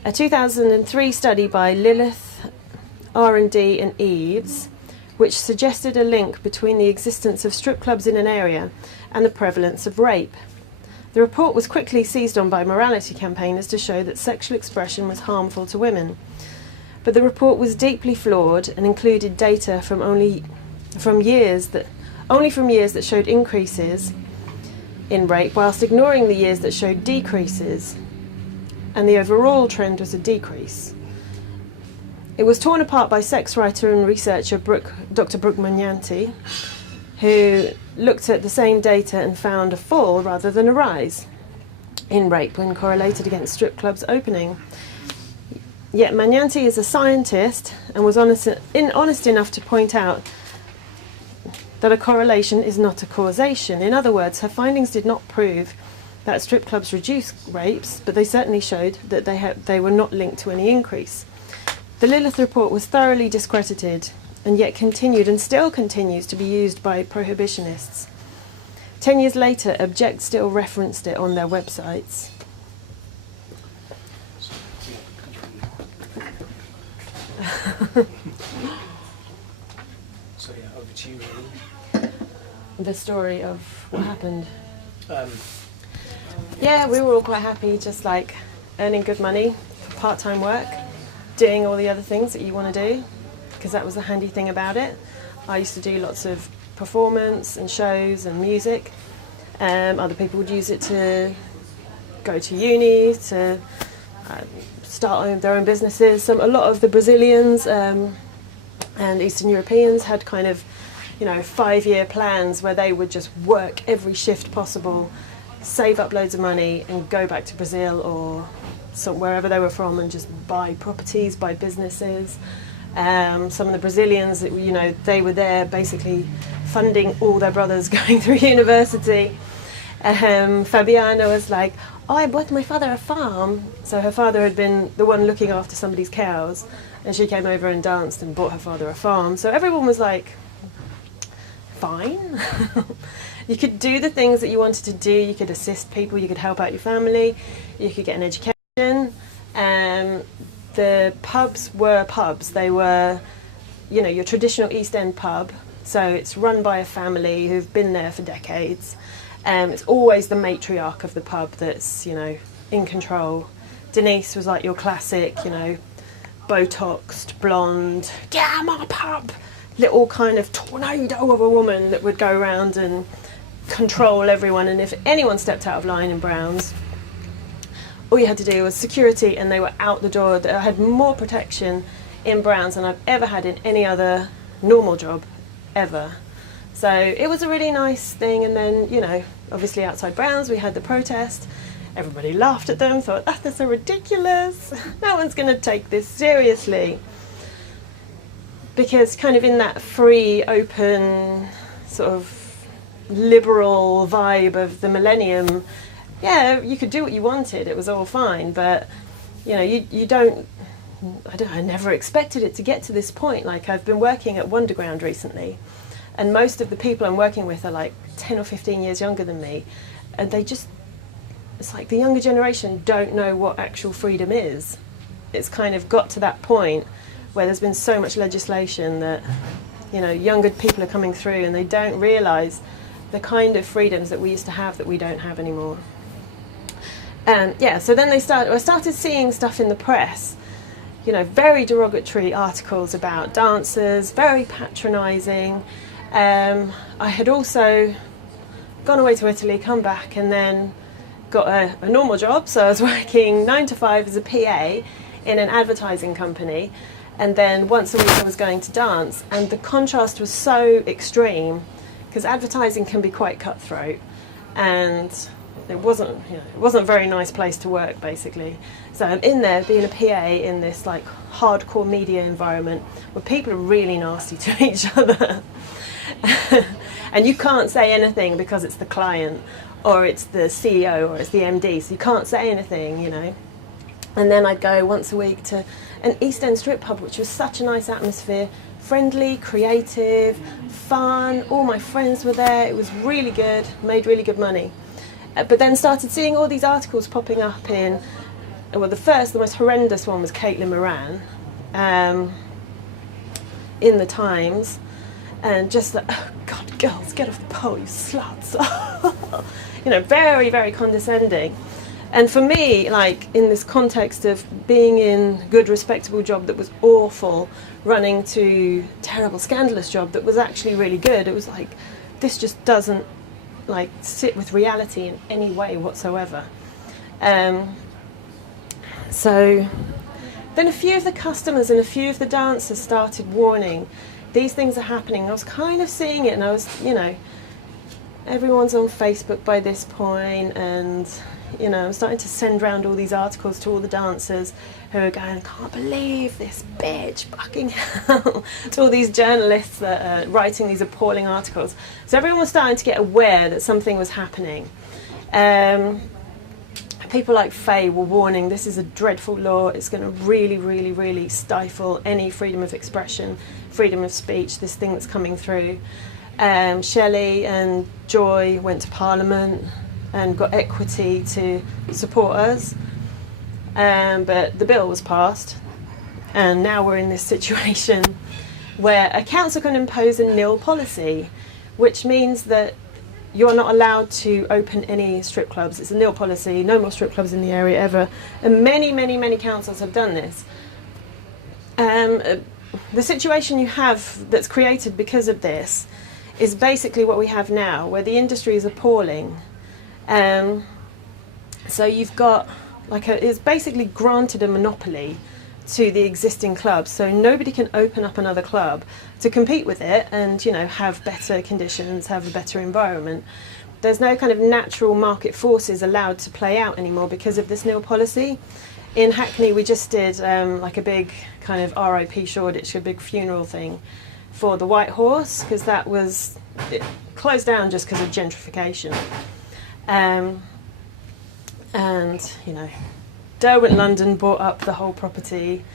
a 2003 study by Lilith, R&D and Eves, which suggested a link between the existence of strip clubs in an area and the prevalence of rape. The report was quickly seized on by morality campaigners to show that sexual expression was harmful to women. But the report was deeply flawed and included data only from years that showed increases in rape, whilst ignoring the years that showed decreases, and the overall trend was a decrease. It was torn apart by sex writer and researcher Dr. Brooke Magnanti, who looked at the same data and found a fall rather than a rise in rape when correlated against strip clubs opening. Yet Magnanti is a scientist and was honest enough to point out that a correlation is not a causation. In other words, her findings did not prove that strip clubs reduce rapes, but they certainly showed that they were not linked to any increase. The Lilith report was thoroughly discredited, and yet continued and still continues to be used by prohibitionists. 10 years later, Object still referenced it on their websites. So yeah, over to you, really. The story of what happened. Yeah, we were all quite happy, just like earning good money for part-time work, doing all the other things that you want to do, because that was the handy thing about it. I used to do lots of performance and shows and music. Other people would use it to go to uni, to start their own businesses. A lot of the Brazilians and Eastern Europeans had kind of, 5-year plans where they would just work every shift possible, save up loads of money and go back to Brazil or wherever they were from and just buy properties, buy businesses. Some of the Brazilians, they were there basically funding all their brothers going through university. Fabiana was like, I bought my father a farm. So her father had been the one looking after somebody's cows, and she came over and danced and bought her father a farm. So everyone was like, fine. You could do the things that you wanted to do. You could assist people, you could help out your family, you could get an education. The pubs were pubs. They were, your traditional East End pub. So it's run by a family who've been there for decades. It's always the matriarch of the pub that's, in control. Denise was like your classic, Botoxed, blonde, get my pub, little kind of tornado of a woman that would go around and control everyone. And if anyone stepped out of line in Browns, all you had to do was security and they were out the door. I had more protection in Browns than I've ever had in any other normal job ever. So it was a really nice thing. And then, obviously outside Browns we had the protest. Everybody laughed at them, thought, that's so ridiculous. No one's going to take this seriously. Because kind of in that free, open, sort of liberal vibe of the millennium, yeah, you could do what you wanted. It was all fine. But, you don't, I never expected it to get to this point. Like, I've been working at Wonderground recently, and most of the people I'm working with are like 10 or 15 years younger than me. And it's like the younger generation don't know what actual freedom is. It's kind of got to that point where there's been so much legislation that, younger people are coming through and they don't realise the kind of freedoms that we used to have that we don't have anymore. So then I started seeing stuff in the press, very derogatory articles about dancers, very patronising. I had also gone away to Italy, come back, and then got a normal job. So I was working 9 to 5 as a PA in an advertising company, and then once a week I was going to dance. And the contrast was so extreme because advertising can be quite cutthroat, and it wasn't a very nice place to work, basically. So I'm in there being a PA in this like hardcore media environment where people are really nasty to each other. And you can't say anything because it's the client or it's the CEO or it's the MD, so you can't say anything, And then I'd go once a week to an East End strip pub, which was such a nice atmosphere, friendly, creative, fun. All my friends were there. It was really good, made really good money. But then started seeing all these articles popping up in, the most horrendous one was Caitlin Moran in the Times. And just like, oh God, girls, get off the pole, you sluts. Very, very condescending. And for me, like, in this context of being in a good, respectable job that was awful, running to terrible, scandalous job that was actually really good, it was like, this just doesn't, like, sit with reality in any way whatsoever. So then a few of the customers and a few of the dancers started warning, these things are happening. I was kind of seeing it, and I was, everyone's on Facebook by this point, and, I'm starting to send round all these articles to all the dancers who are going, I can't believe this bitch, fucking hell, to all these journalists that are writing these appalling articles. So everyone was starting to get aware that something was happening. People like Faye were warning, this is a dreadful law, it's going to really, really, really stifle any freedom of expression, freedom of speech, this thing that's coming through. Shelley and Joy went to Parliament and got equity to support us, but the bill was passed, and now we're in this situation where a council can impose a nil policy, which means that you're not allowed to open any strip clubs. It's a nil policy, no more strip clubs in the area ever. And many, many, many councils have done this. The situation you have that's created because of this is basically what we have now, where the industry is appalling. So you've got it's basically granted a monopoly to the existing clubs, so nobody can open up another club to compete with it and, you know, have better conditions, have a better environment. There's no kind of natural market forces allowed to play out anymore because of this nil policy. In Hackney we just did like a big kind of RIP Shoreditch, a big funeral thing for the White Horse, because it closed down just because of gentrification. And, you know, Derwent London bought up the whole property,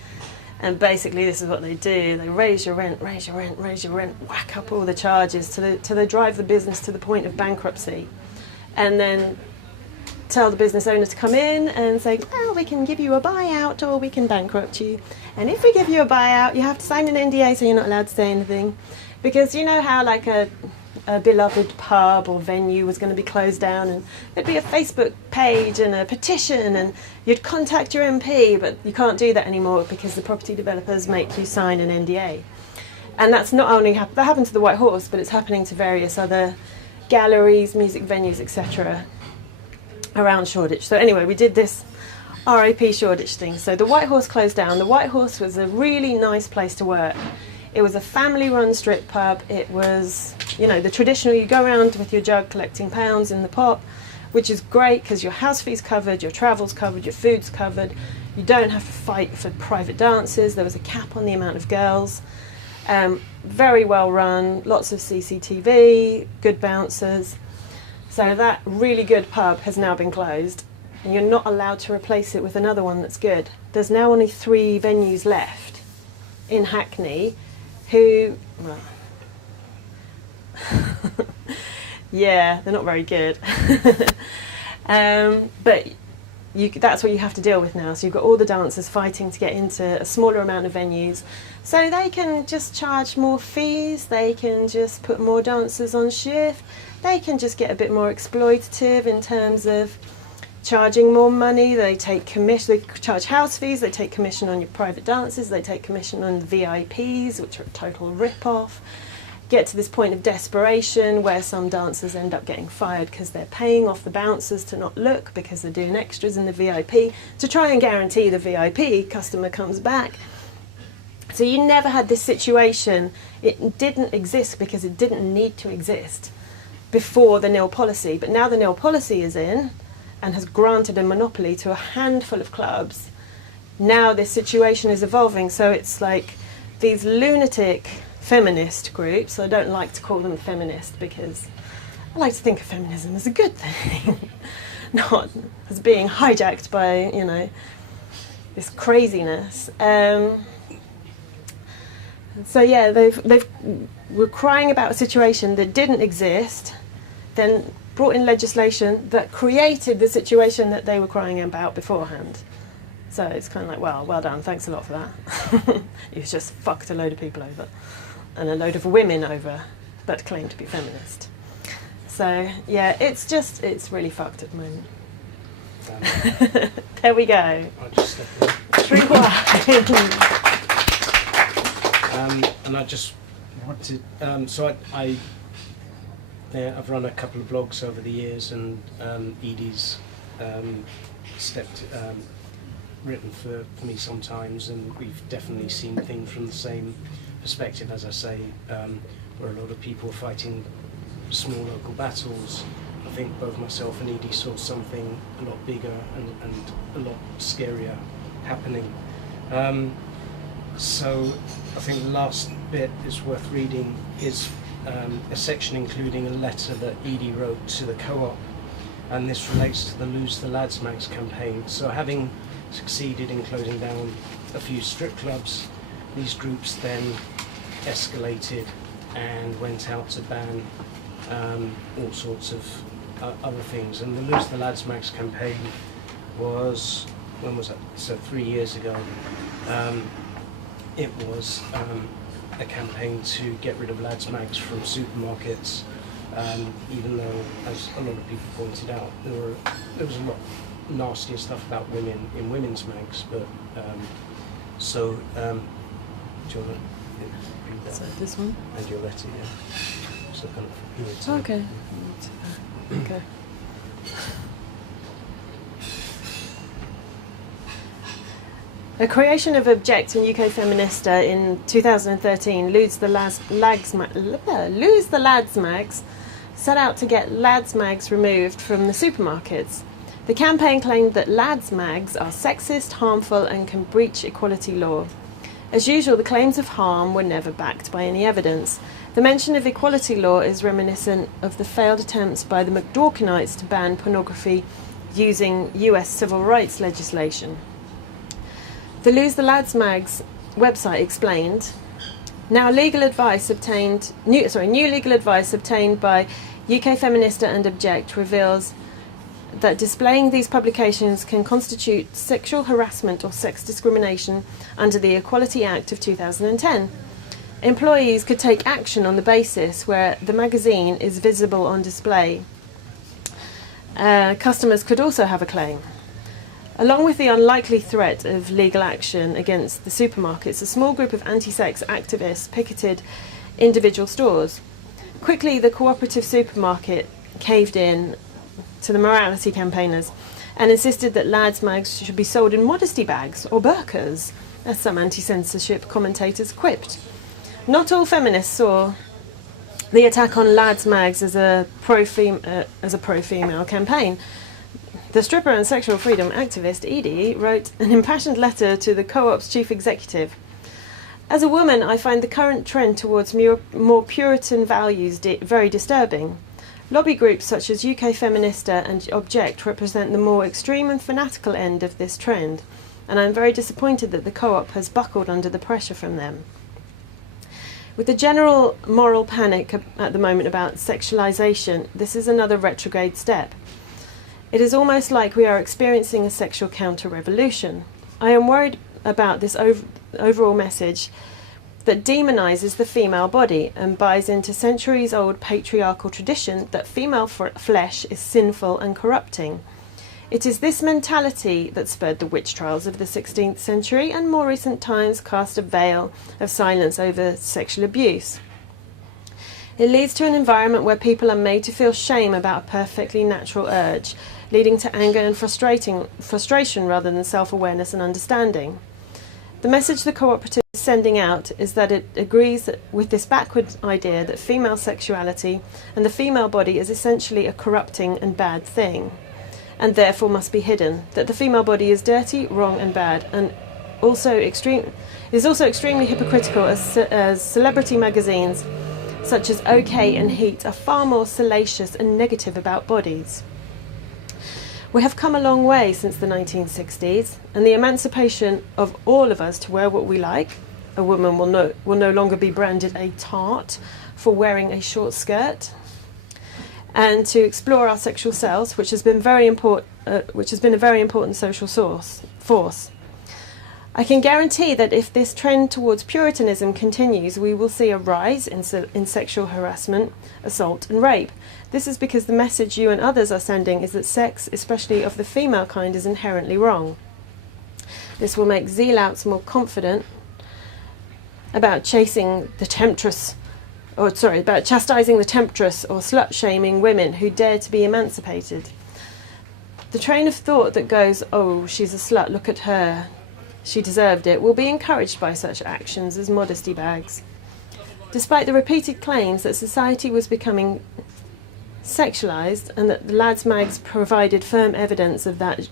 and basically this is what they do. They raise your rent, raise your rent, raise your rent, whack up all the charges till they drive the business to the point of bankruptcy, and then tell the business owner to come in and say, oh, we can give you a buyout or we can bankrupt you. And if we give you a buyout, you have to sign an NDA so you're not allowed to say anything. Because you know how like a beloved pub or venue was going to be closed down, and there'd be a Facebook page and a petition and you'd contact your MP, but you can't do that anymore because the property developers make you sign an NDA. And that's not only that happened to the White Horse, but it's happening to various other galleries, music venues, etc. around Shoreditch. So anyway, we did this RIP Shoreditch thing. So the White Horse closed down. The White Horse was a really nice place to work. It was a family-run strip pub. It was, you know, the traditional, you go around with your jug collecting pounds in the pot, which is great because your house fee's covered, your travel's covered, your food's covered. You don't have to fight for private dances. There was a cap on the amount of girls. Very well run, lots of CCTV, good bouncers. So that really good pub has now been closed, and you're not allowed to replace it with another one that's good. There's now only 3 venues left in Hackney who, well, yeah, they're not very good. But that's what you have to deal with now. So you've got all the dancers fighting to get into a smaller amount of venues. So they can just charge more fees, they can just put more dancers on shift, they can just get a bit more exploitative in terms of charging more money. They take commission, they charge house fees, they take commission on your private dances, they take commission on the VIPs, which are a total rip-off. Get to this point of desperation where some dancers end up getting fired because they're paying off the bouncers to not look because they're doing extras in the VIP to try and guarantee the VIP customer comes back. So you never had this situation. It didn't exist because it didn't need to exist before the nil policy. But now the nil policy is in and has granted a monopoly to a handful of clubs. Now this situation is evolving. So it's like these lunatic feminist groups. I don't like to call them feminist because I like to think of feminism as a good thing, not as being hijacked by, you know, this craziness. So yeah, we're crying about a situation that didn't exist, then brought in legislation that created the situation that they were crying about beforehand. So it's kind of like, well done, thanks a lot for that. You've just fucked a load of people over, and a load of women over that claim to be feminist. So yeah, it's really fucked at the moment. There we go. I'll just step in. Rewind. And I just wanted, so I've run a couple of blogs over the years, and Edie's written for me sometimes, and we've definitely seen things from the same perspective, as I say, where a lot of people are fighting small local battles. I think both myself and Edie saw something a lot bigger and a lot scarier happening. So I think the last bit is worth reading is a section including a letter that Edie wrote to the co-op, and this relates to the Lose the Lads Mags campaign. So having succeeded in closing down a few strip clubs, these groups then escalated and went out to ban all sorts of other things. And the Lose the Lads Mags campaign was, when was that? So 3 years ago. It was a campaign to get rid of lads mags from supermarkets, even though, as a lot of people pointed out, there was a lot nastier stuff about women in women's mags. But do you want to read that? So this one? And your letter, yeah. So kind of, Okay. Okay. A creation of Object and UK Feminista in 2013, Lose the Lads Mags set out to get lads mags removed from the supermarkets. The campaign claimed that lads mags are sexist, harmful and can breach equality law. As usual, the claims of harm were never backed by any evidence. The mention of equality law is reminiscent of the failed attempts by the McDawkinites to ban pornography using US civil rights legislation. The Lose the Lads Mags website explained, new legal advice obtained by UK Feminista and Object reveals that displaying these publications can constitute sexual harassment or sex discrimination under the Equality Act of 2010. Employees could take action on the basis where the magazine is visible on display. Customers could also have a claim. Along with the unlikely threat of legal action against the supermarkets, a small group of anti-sex activists picketed individual stores. Quickly, the cooperative supermarket caved in to the morality campaigners and insisted that lads' mags should be sold in modesty bags or burqas, as some anti-censorship commentators quipped. Not all feminists saw the attack on lads' mags as a pro-female campaign. The stripper and sexual freedom activist Edie wrote an impassioned letter to the co-op's chief executive. As a woman, I find the current trend towards more Puritan values very disturbing. Lobby groups such as UK Feminista and Object represent the more extreme and fanatical end of this trend, and I'm very disappointed that the co-op has buckled under the pressure from them. With the general moral panic at the moment about sexualisation, this is another retrograde step. It is almost like we are experiencing a sexual counter-revolution. I am worried about this overall message that demonises the female body and buys into centuries-old patriarchal tradition that female flesh is sinful and corrupting. It is this mentality that spurred the witch trials of the 16th century and more recent times cast a veil of silence over sexual abuse. It leads to an environment where people are made to feel shame about a perfectly natural urge, leading to anger and frustration rather than self-awareness and understanding. The message the cooperative is sending out is that it agrees with this backward idea that female sexuality and the female body is essentially a corrupting and bad thing, and therefore must be hidden, that the female body is dirty, wrong and bad, and is also extremely hypocritical as celebrity magazines such as OK and Heat are far more salacious and negative about bodies. We have come a long way since the 1960s, and the emancipation of all of us to wear what we like. A woman will no longer be branded a tart for wearing a short skirt, and to explore our sexual selves, which has been a very important social force. I can guarantee that if this trend towards Puritanism continues, we will see a rise in sexual harassment, assault and rape. This is because the message you and others are sending is that sex, especially of the female kind, is inherently wrong. This will make zealots more confident about chastising the temptress or slut-shaming women who dare to be emancipated. The train of thought that goes, "Oh, she's a slut, look at her, she deserved it," will be encouraged by such actions as modesty bags. Despite the repeated claims that society was becoming sexualised and that the lads' mags provided firm evidence of that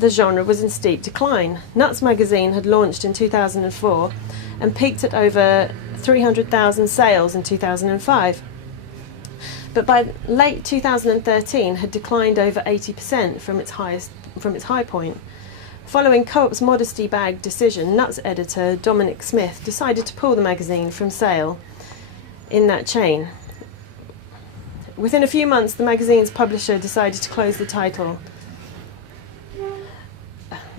the genre was in steep decline. Nuts magazine had launched in 2004 and peaked at over 300,000 sales in 2005. But by late 2013 had declined over 80% from its high point. Following Co-op's modesty bag decision, Nuts editor Dominic Smith decided to pull the magazine from sale in that chain. Within a few months, the magazine's publisher decided to close the title.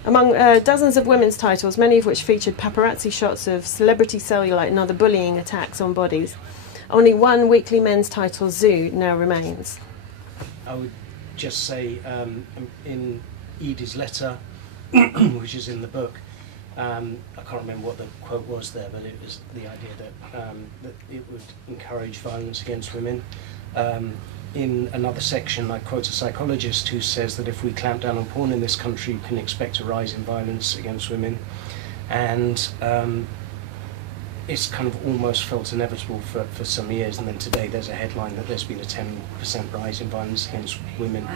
Among dozens of women's titles, many of which featured paparazzi shots of celebrity cellulite and other bullying attacks on bodies, only one weekly men's title, Zoo, now remains. I would just say in Edie's letter, which is in the book, I can't remember what the quote was there, but it was the idea that it would encourage violence against women. In another section, I quote a psychologist who says that if we clamp down on porn in this country, we can expect a rise in violence against women. And it's kind of almost felt inevitable for some years, and then today there's a headline that there's been a 10% rise in violence against women.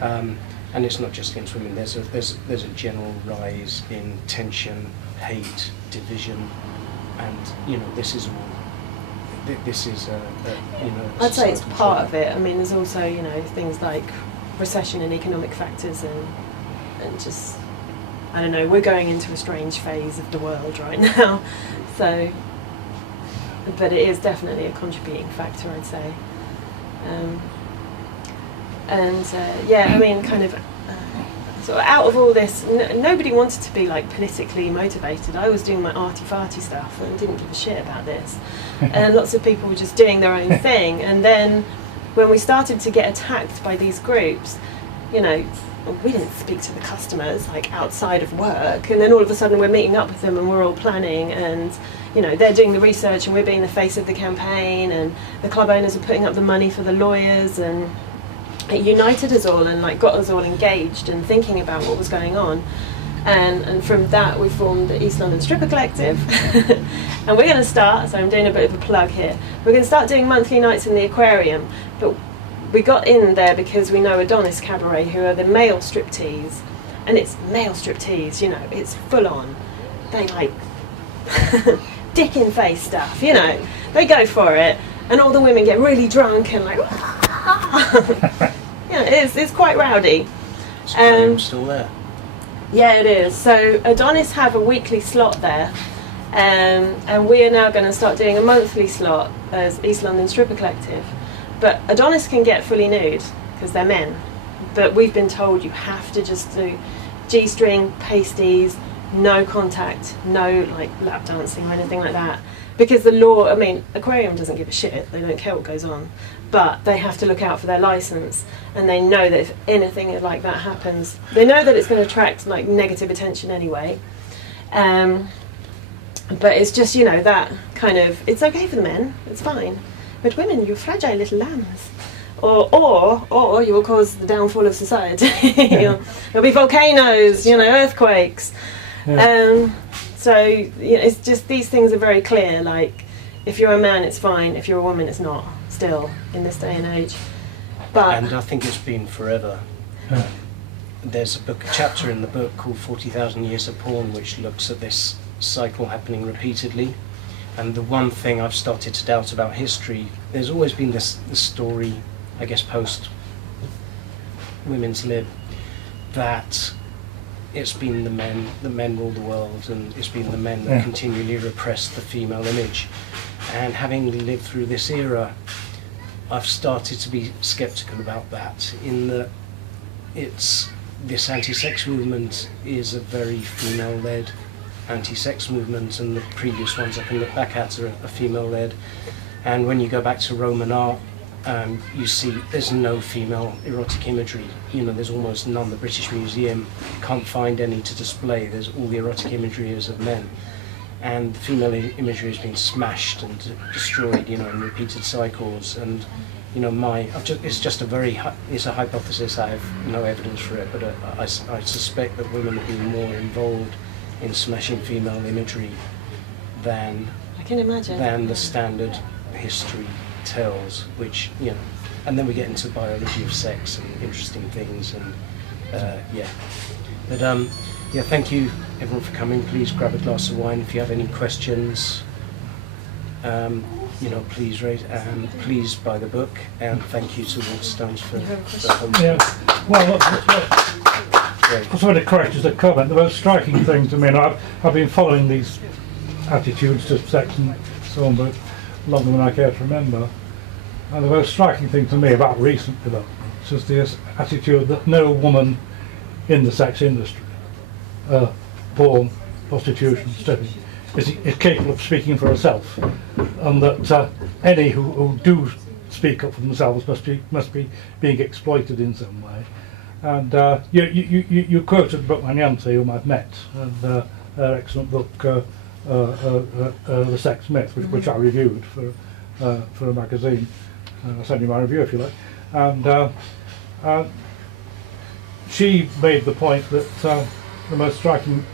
And it's not just against women, there's a general rise in tension, hate, division, and this is all. This is I'd say it's part of it. I mean, there's also things like recession and economic factors, and just I don't know. We're going into a strange phase of the world right now, so. But it is definitely a contributing factor, I'd say. I mean, kind of. So out of all this, nobody wanted to be like politically motivated. I was doing my arty-farty stuff and didn't give a shit about this. And lots of people were just doing their own thing. And then when we started to get attacked by these groups, we didn't speak to the customers like outside of work. And then all of a sudden we're meeting up with them and we're all planning, and they're doing the research and we're being the face of the campaign, and the club owners are putting up the money for the lawyers, and it united us all and like got us all engaged and thinking about what was going on, and from that we formed the East London Stripper Collective. And we're going to start, so I'm doing a bit of a plug here, we're going to start doing monthly nights in the aquarium, but we got in there because we know Adonis Cabaret, who are the male striptease, and it's male striptease, it's full on, they like dick in face stuff, they go for it, and all the women get really drunk and like it's quite rowdy. It's still there. Yeah, it is. So Adonis have a weekly slot there, and we are now going to start doing a monthly slot as East London Stripper Collective. But Adonis can get fully nude because they're men, but we've been told you have to just do G-string, pasties, no contact, no like lap dancing or anything like that, because the law, I mean, aquarium doesn't give a shit, they don't care what goes on, but they have to look out for their license, and they know that if anything like that happens, they know that it's going to attract like negative attention anyway. But it's just, that kind of, it's okay for the men, it's fine, but women, you're fragile little lambs. Or you will cause the downfall of society. There'll be volcanoes, earthquakes. Yeah. So it's just, these things are very clear. Like, if you're a man, it's fine. If you're a woman, it's not. Still, in this day and age. And I think it's been forever. There's a chapter in the book called 40,000 Years of Porn, which looks at this cycle happening repeatedly. And the one thing I've started to doubt about history, there's always been this story, I guess post Women's Lib, that it's been the men rule the world, and it's been the men that continually repress the female image. And having lived through this era, I've started to be sceptical about that, in that this anti-sex movement is a very female-led anti-sex movement, and the previous ones I can look back at are female-led. And when you go back to Roman art, you see there's no female erotic imagery. There's almost none. The British Museum can't find any to display. There's all the erotic imagery is of men, and the female imagery has been smashed and destroyed, in repeated cycles. And it's just it's a hypothesis. I have no evidence for it, but I suspect that women have been more involved in smashing female imagery than I can imagine than the standard history tells, which and then we get into biology of sex and interesting things, and but thank you everyone for coming. Please grab a glass of wine if you have any questions. Please rate and please buy the book, and thank you to Waterstones for hosting. Yeah, well, what's really correct is a comment. The most striking thing to me, and I've been following these attitudes to sex and so on, but longer than I care to remember. And the most striking thing to me about recent developments is this attitude that no woman in the sex industry, porn, prostitution, stripping, is capable of speaking for herself, and that any who do speak up for themselves must be being exploited in some way. And you quoted Brooke Yancey, whom I've met, and her excellent book, The Sex Myth, which I reviewed for a magazine. I'll send you my review if you like. And she made the point that the most striking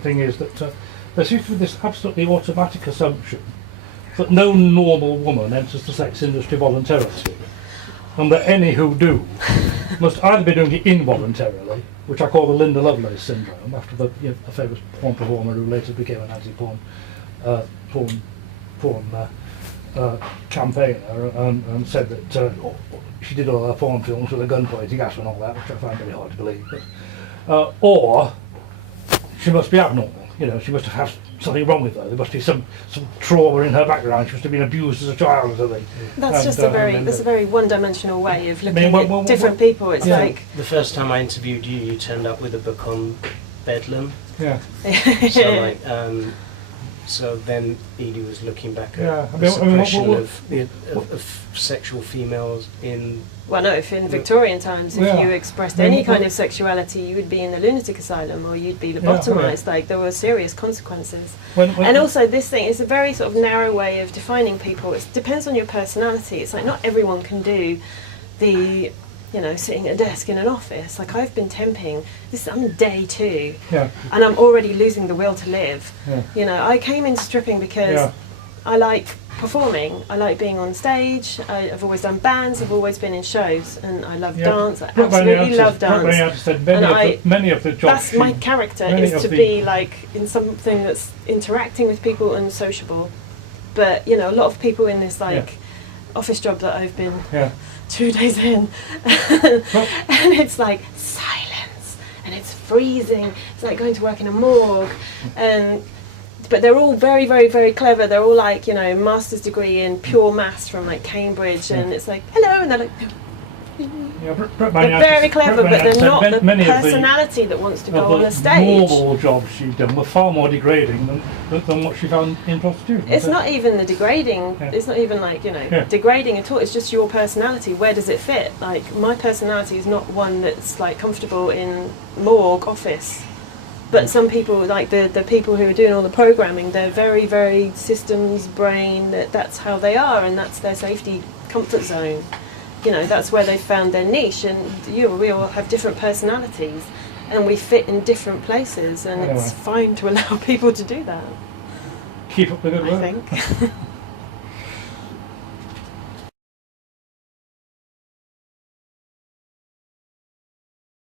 thing is that there seems to be this absolutely automatic assumption that no normal woman enters the sex industry voluntarily, and that any who do must either be doing it involuntarily, which I call the Linda Lovelace syndrome, after the famous porn performer who later became an anti-porn campaigner, and said that she did all her porn films with a gun pointing at her and all that, which I find very hard to believe. But, or she must be abnormal. She must have had something wrong with her. There must be some trauma in her background. She must have been abused as a child or something. That's just a very one-dimensional way of looking at different people. It's like the first time I interviewed you, you turned up with a book on Bedlam. Yeah. So then Edie was looking back at the the suppression of sexual females in... Well, no, if in Victorian times, if you expressed any kind of sexuality, you would be in a lunatic asylum or you'd be lobotomised. Like, there were serious consequences. And also, this thing is a very sort of narrow way of defining people. It depends on your personality. It's like not everyone can do the... sitting at a desk in an office. Like, I've been temping. I'm day 2, and I'm already losing the will to live. I came into stripping because I like performing. I like being on stage. I've always done bands. I've always been in shows, and I love dance. I absolutely love dance. Many of the jobs. That's my character, is to be like in something that's interacting with people and sociable. But a lot of people in this office job that I've been 2 days in, and it's like silence, and it's freezing. It's like going to work in a morgue, but they're all very, very, very clever. They're all like, master's degree in pure maths from like Cambridge, and it's like, hello, and they're like, they're very clever, but they're not the personality that wants to go on a stage. Normal jobs she'd done were far more degrading than what she found in prostitution. It's not even the degrading. It's not even like degrading at all. It's just your personality. Where does it fit? Like, my personality is not one that's like comfortable in morgue office. But some people, like the people who are doing all the programming, they're very, very systems brain. That's how they are, and that's their safety comfort zone. That's where they found their niche, and we all have different personalities, and we fit in different places, and it's fine to allow people to do that. Keep up the good work. I think.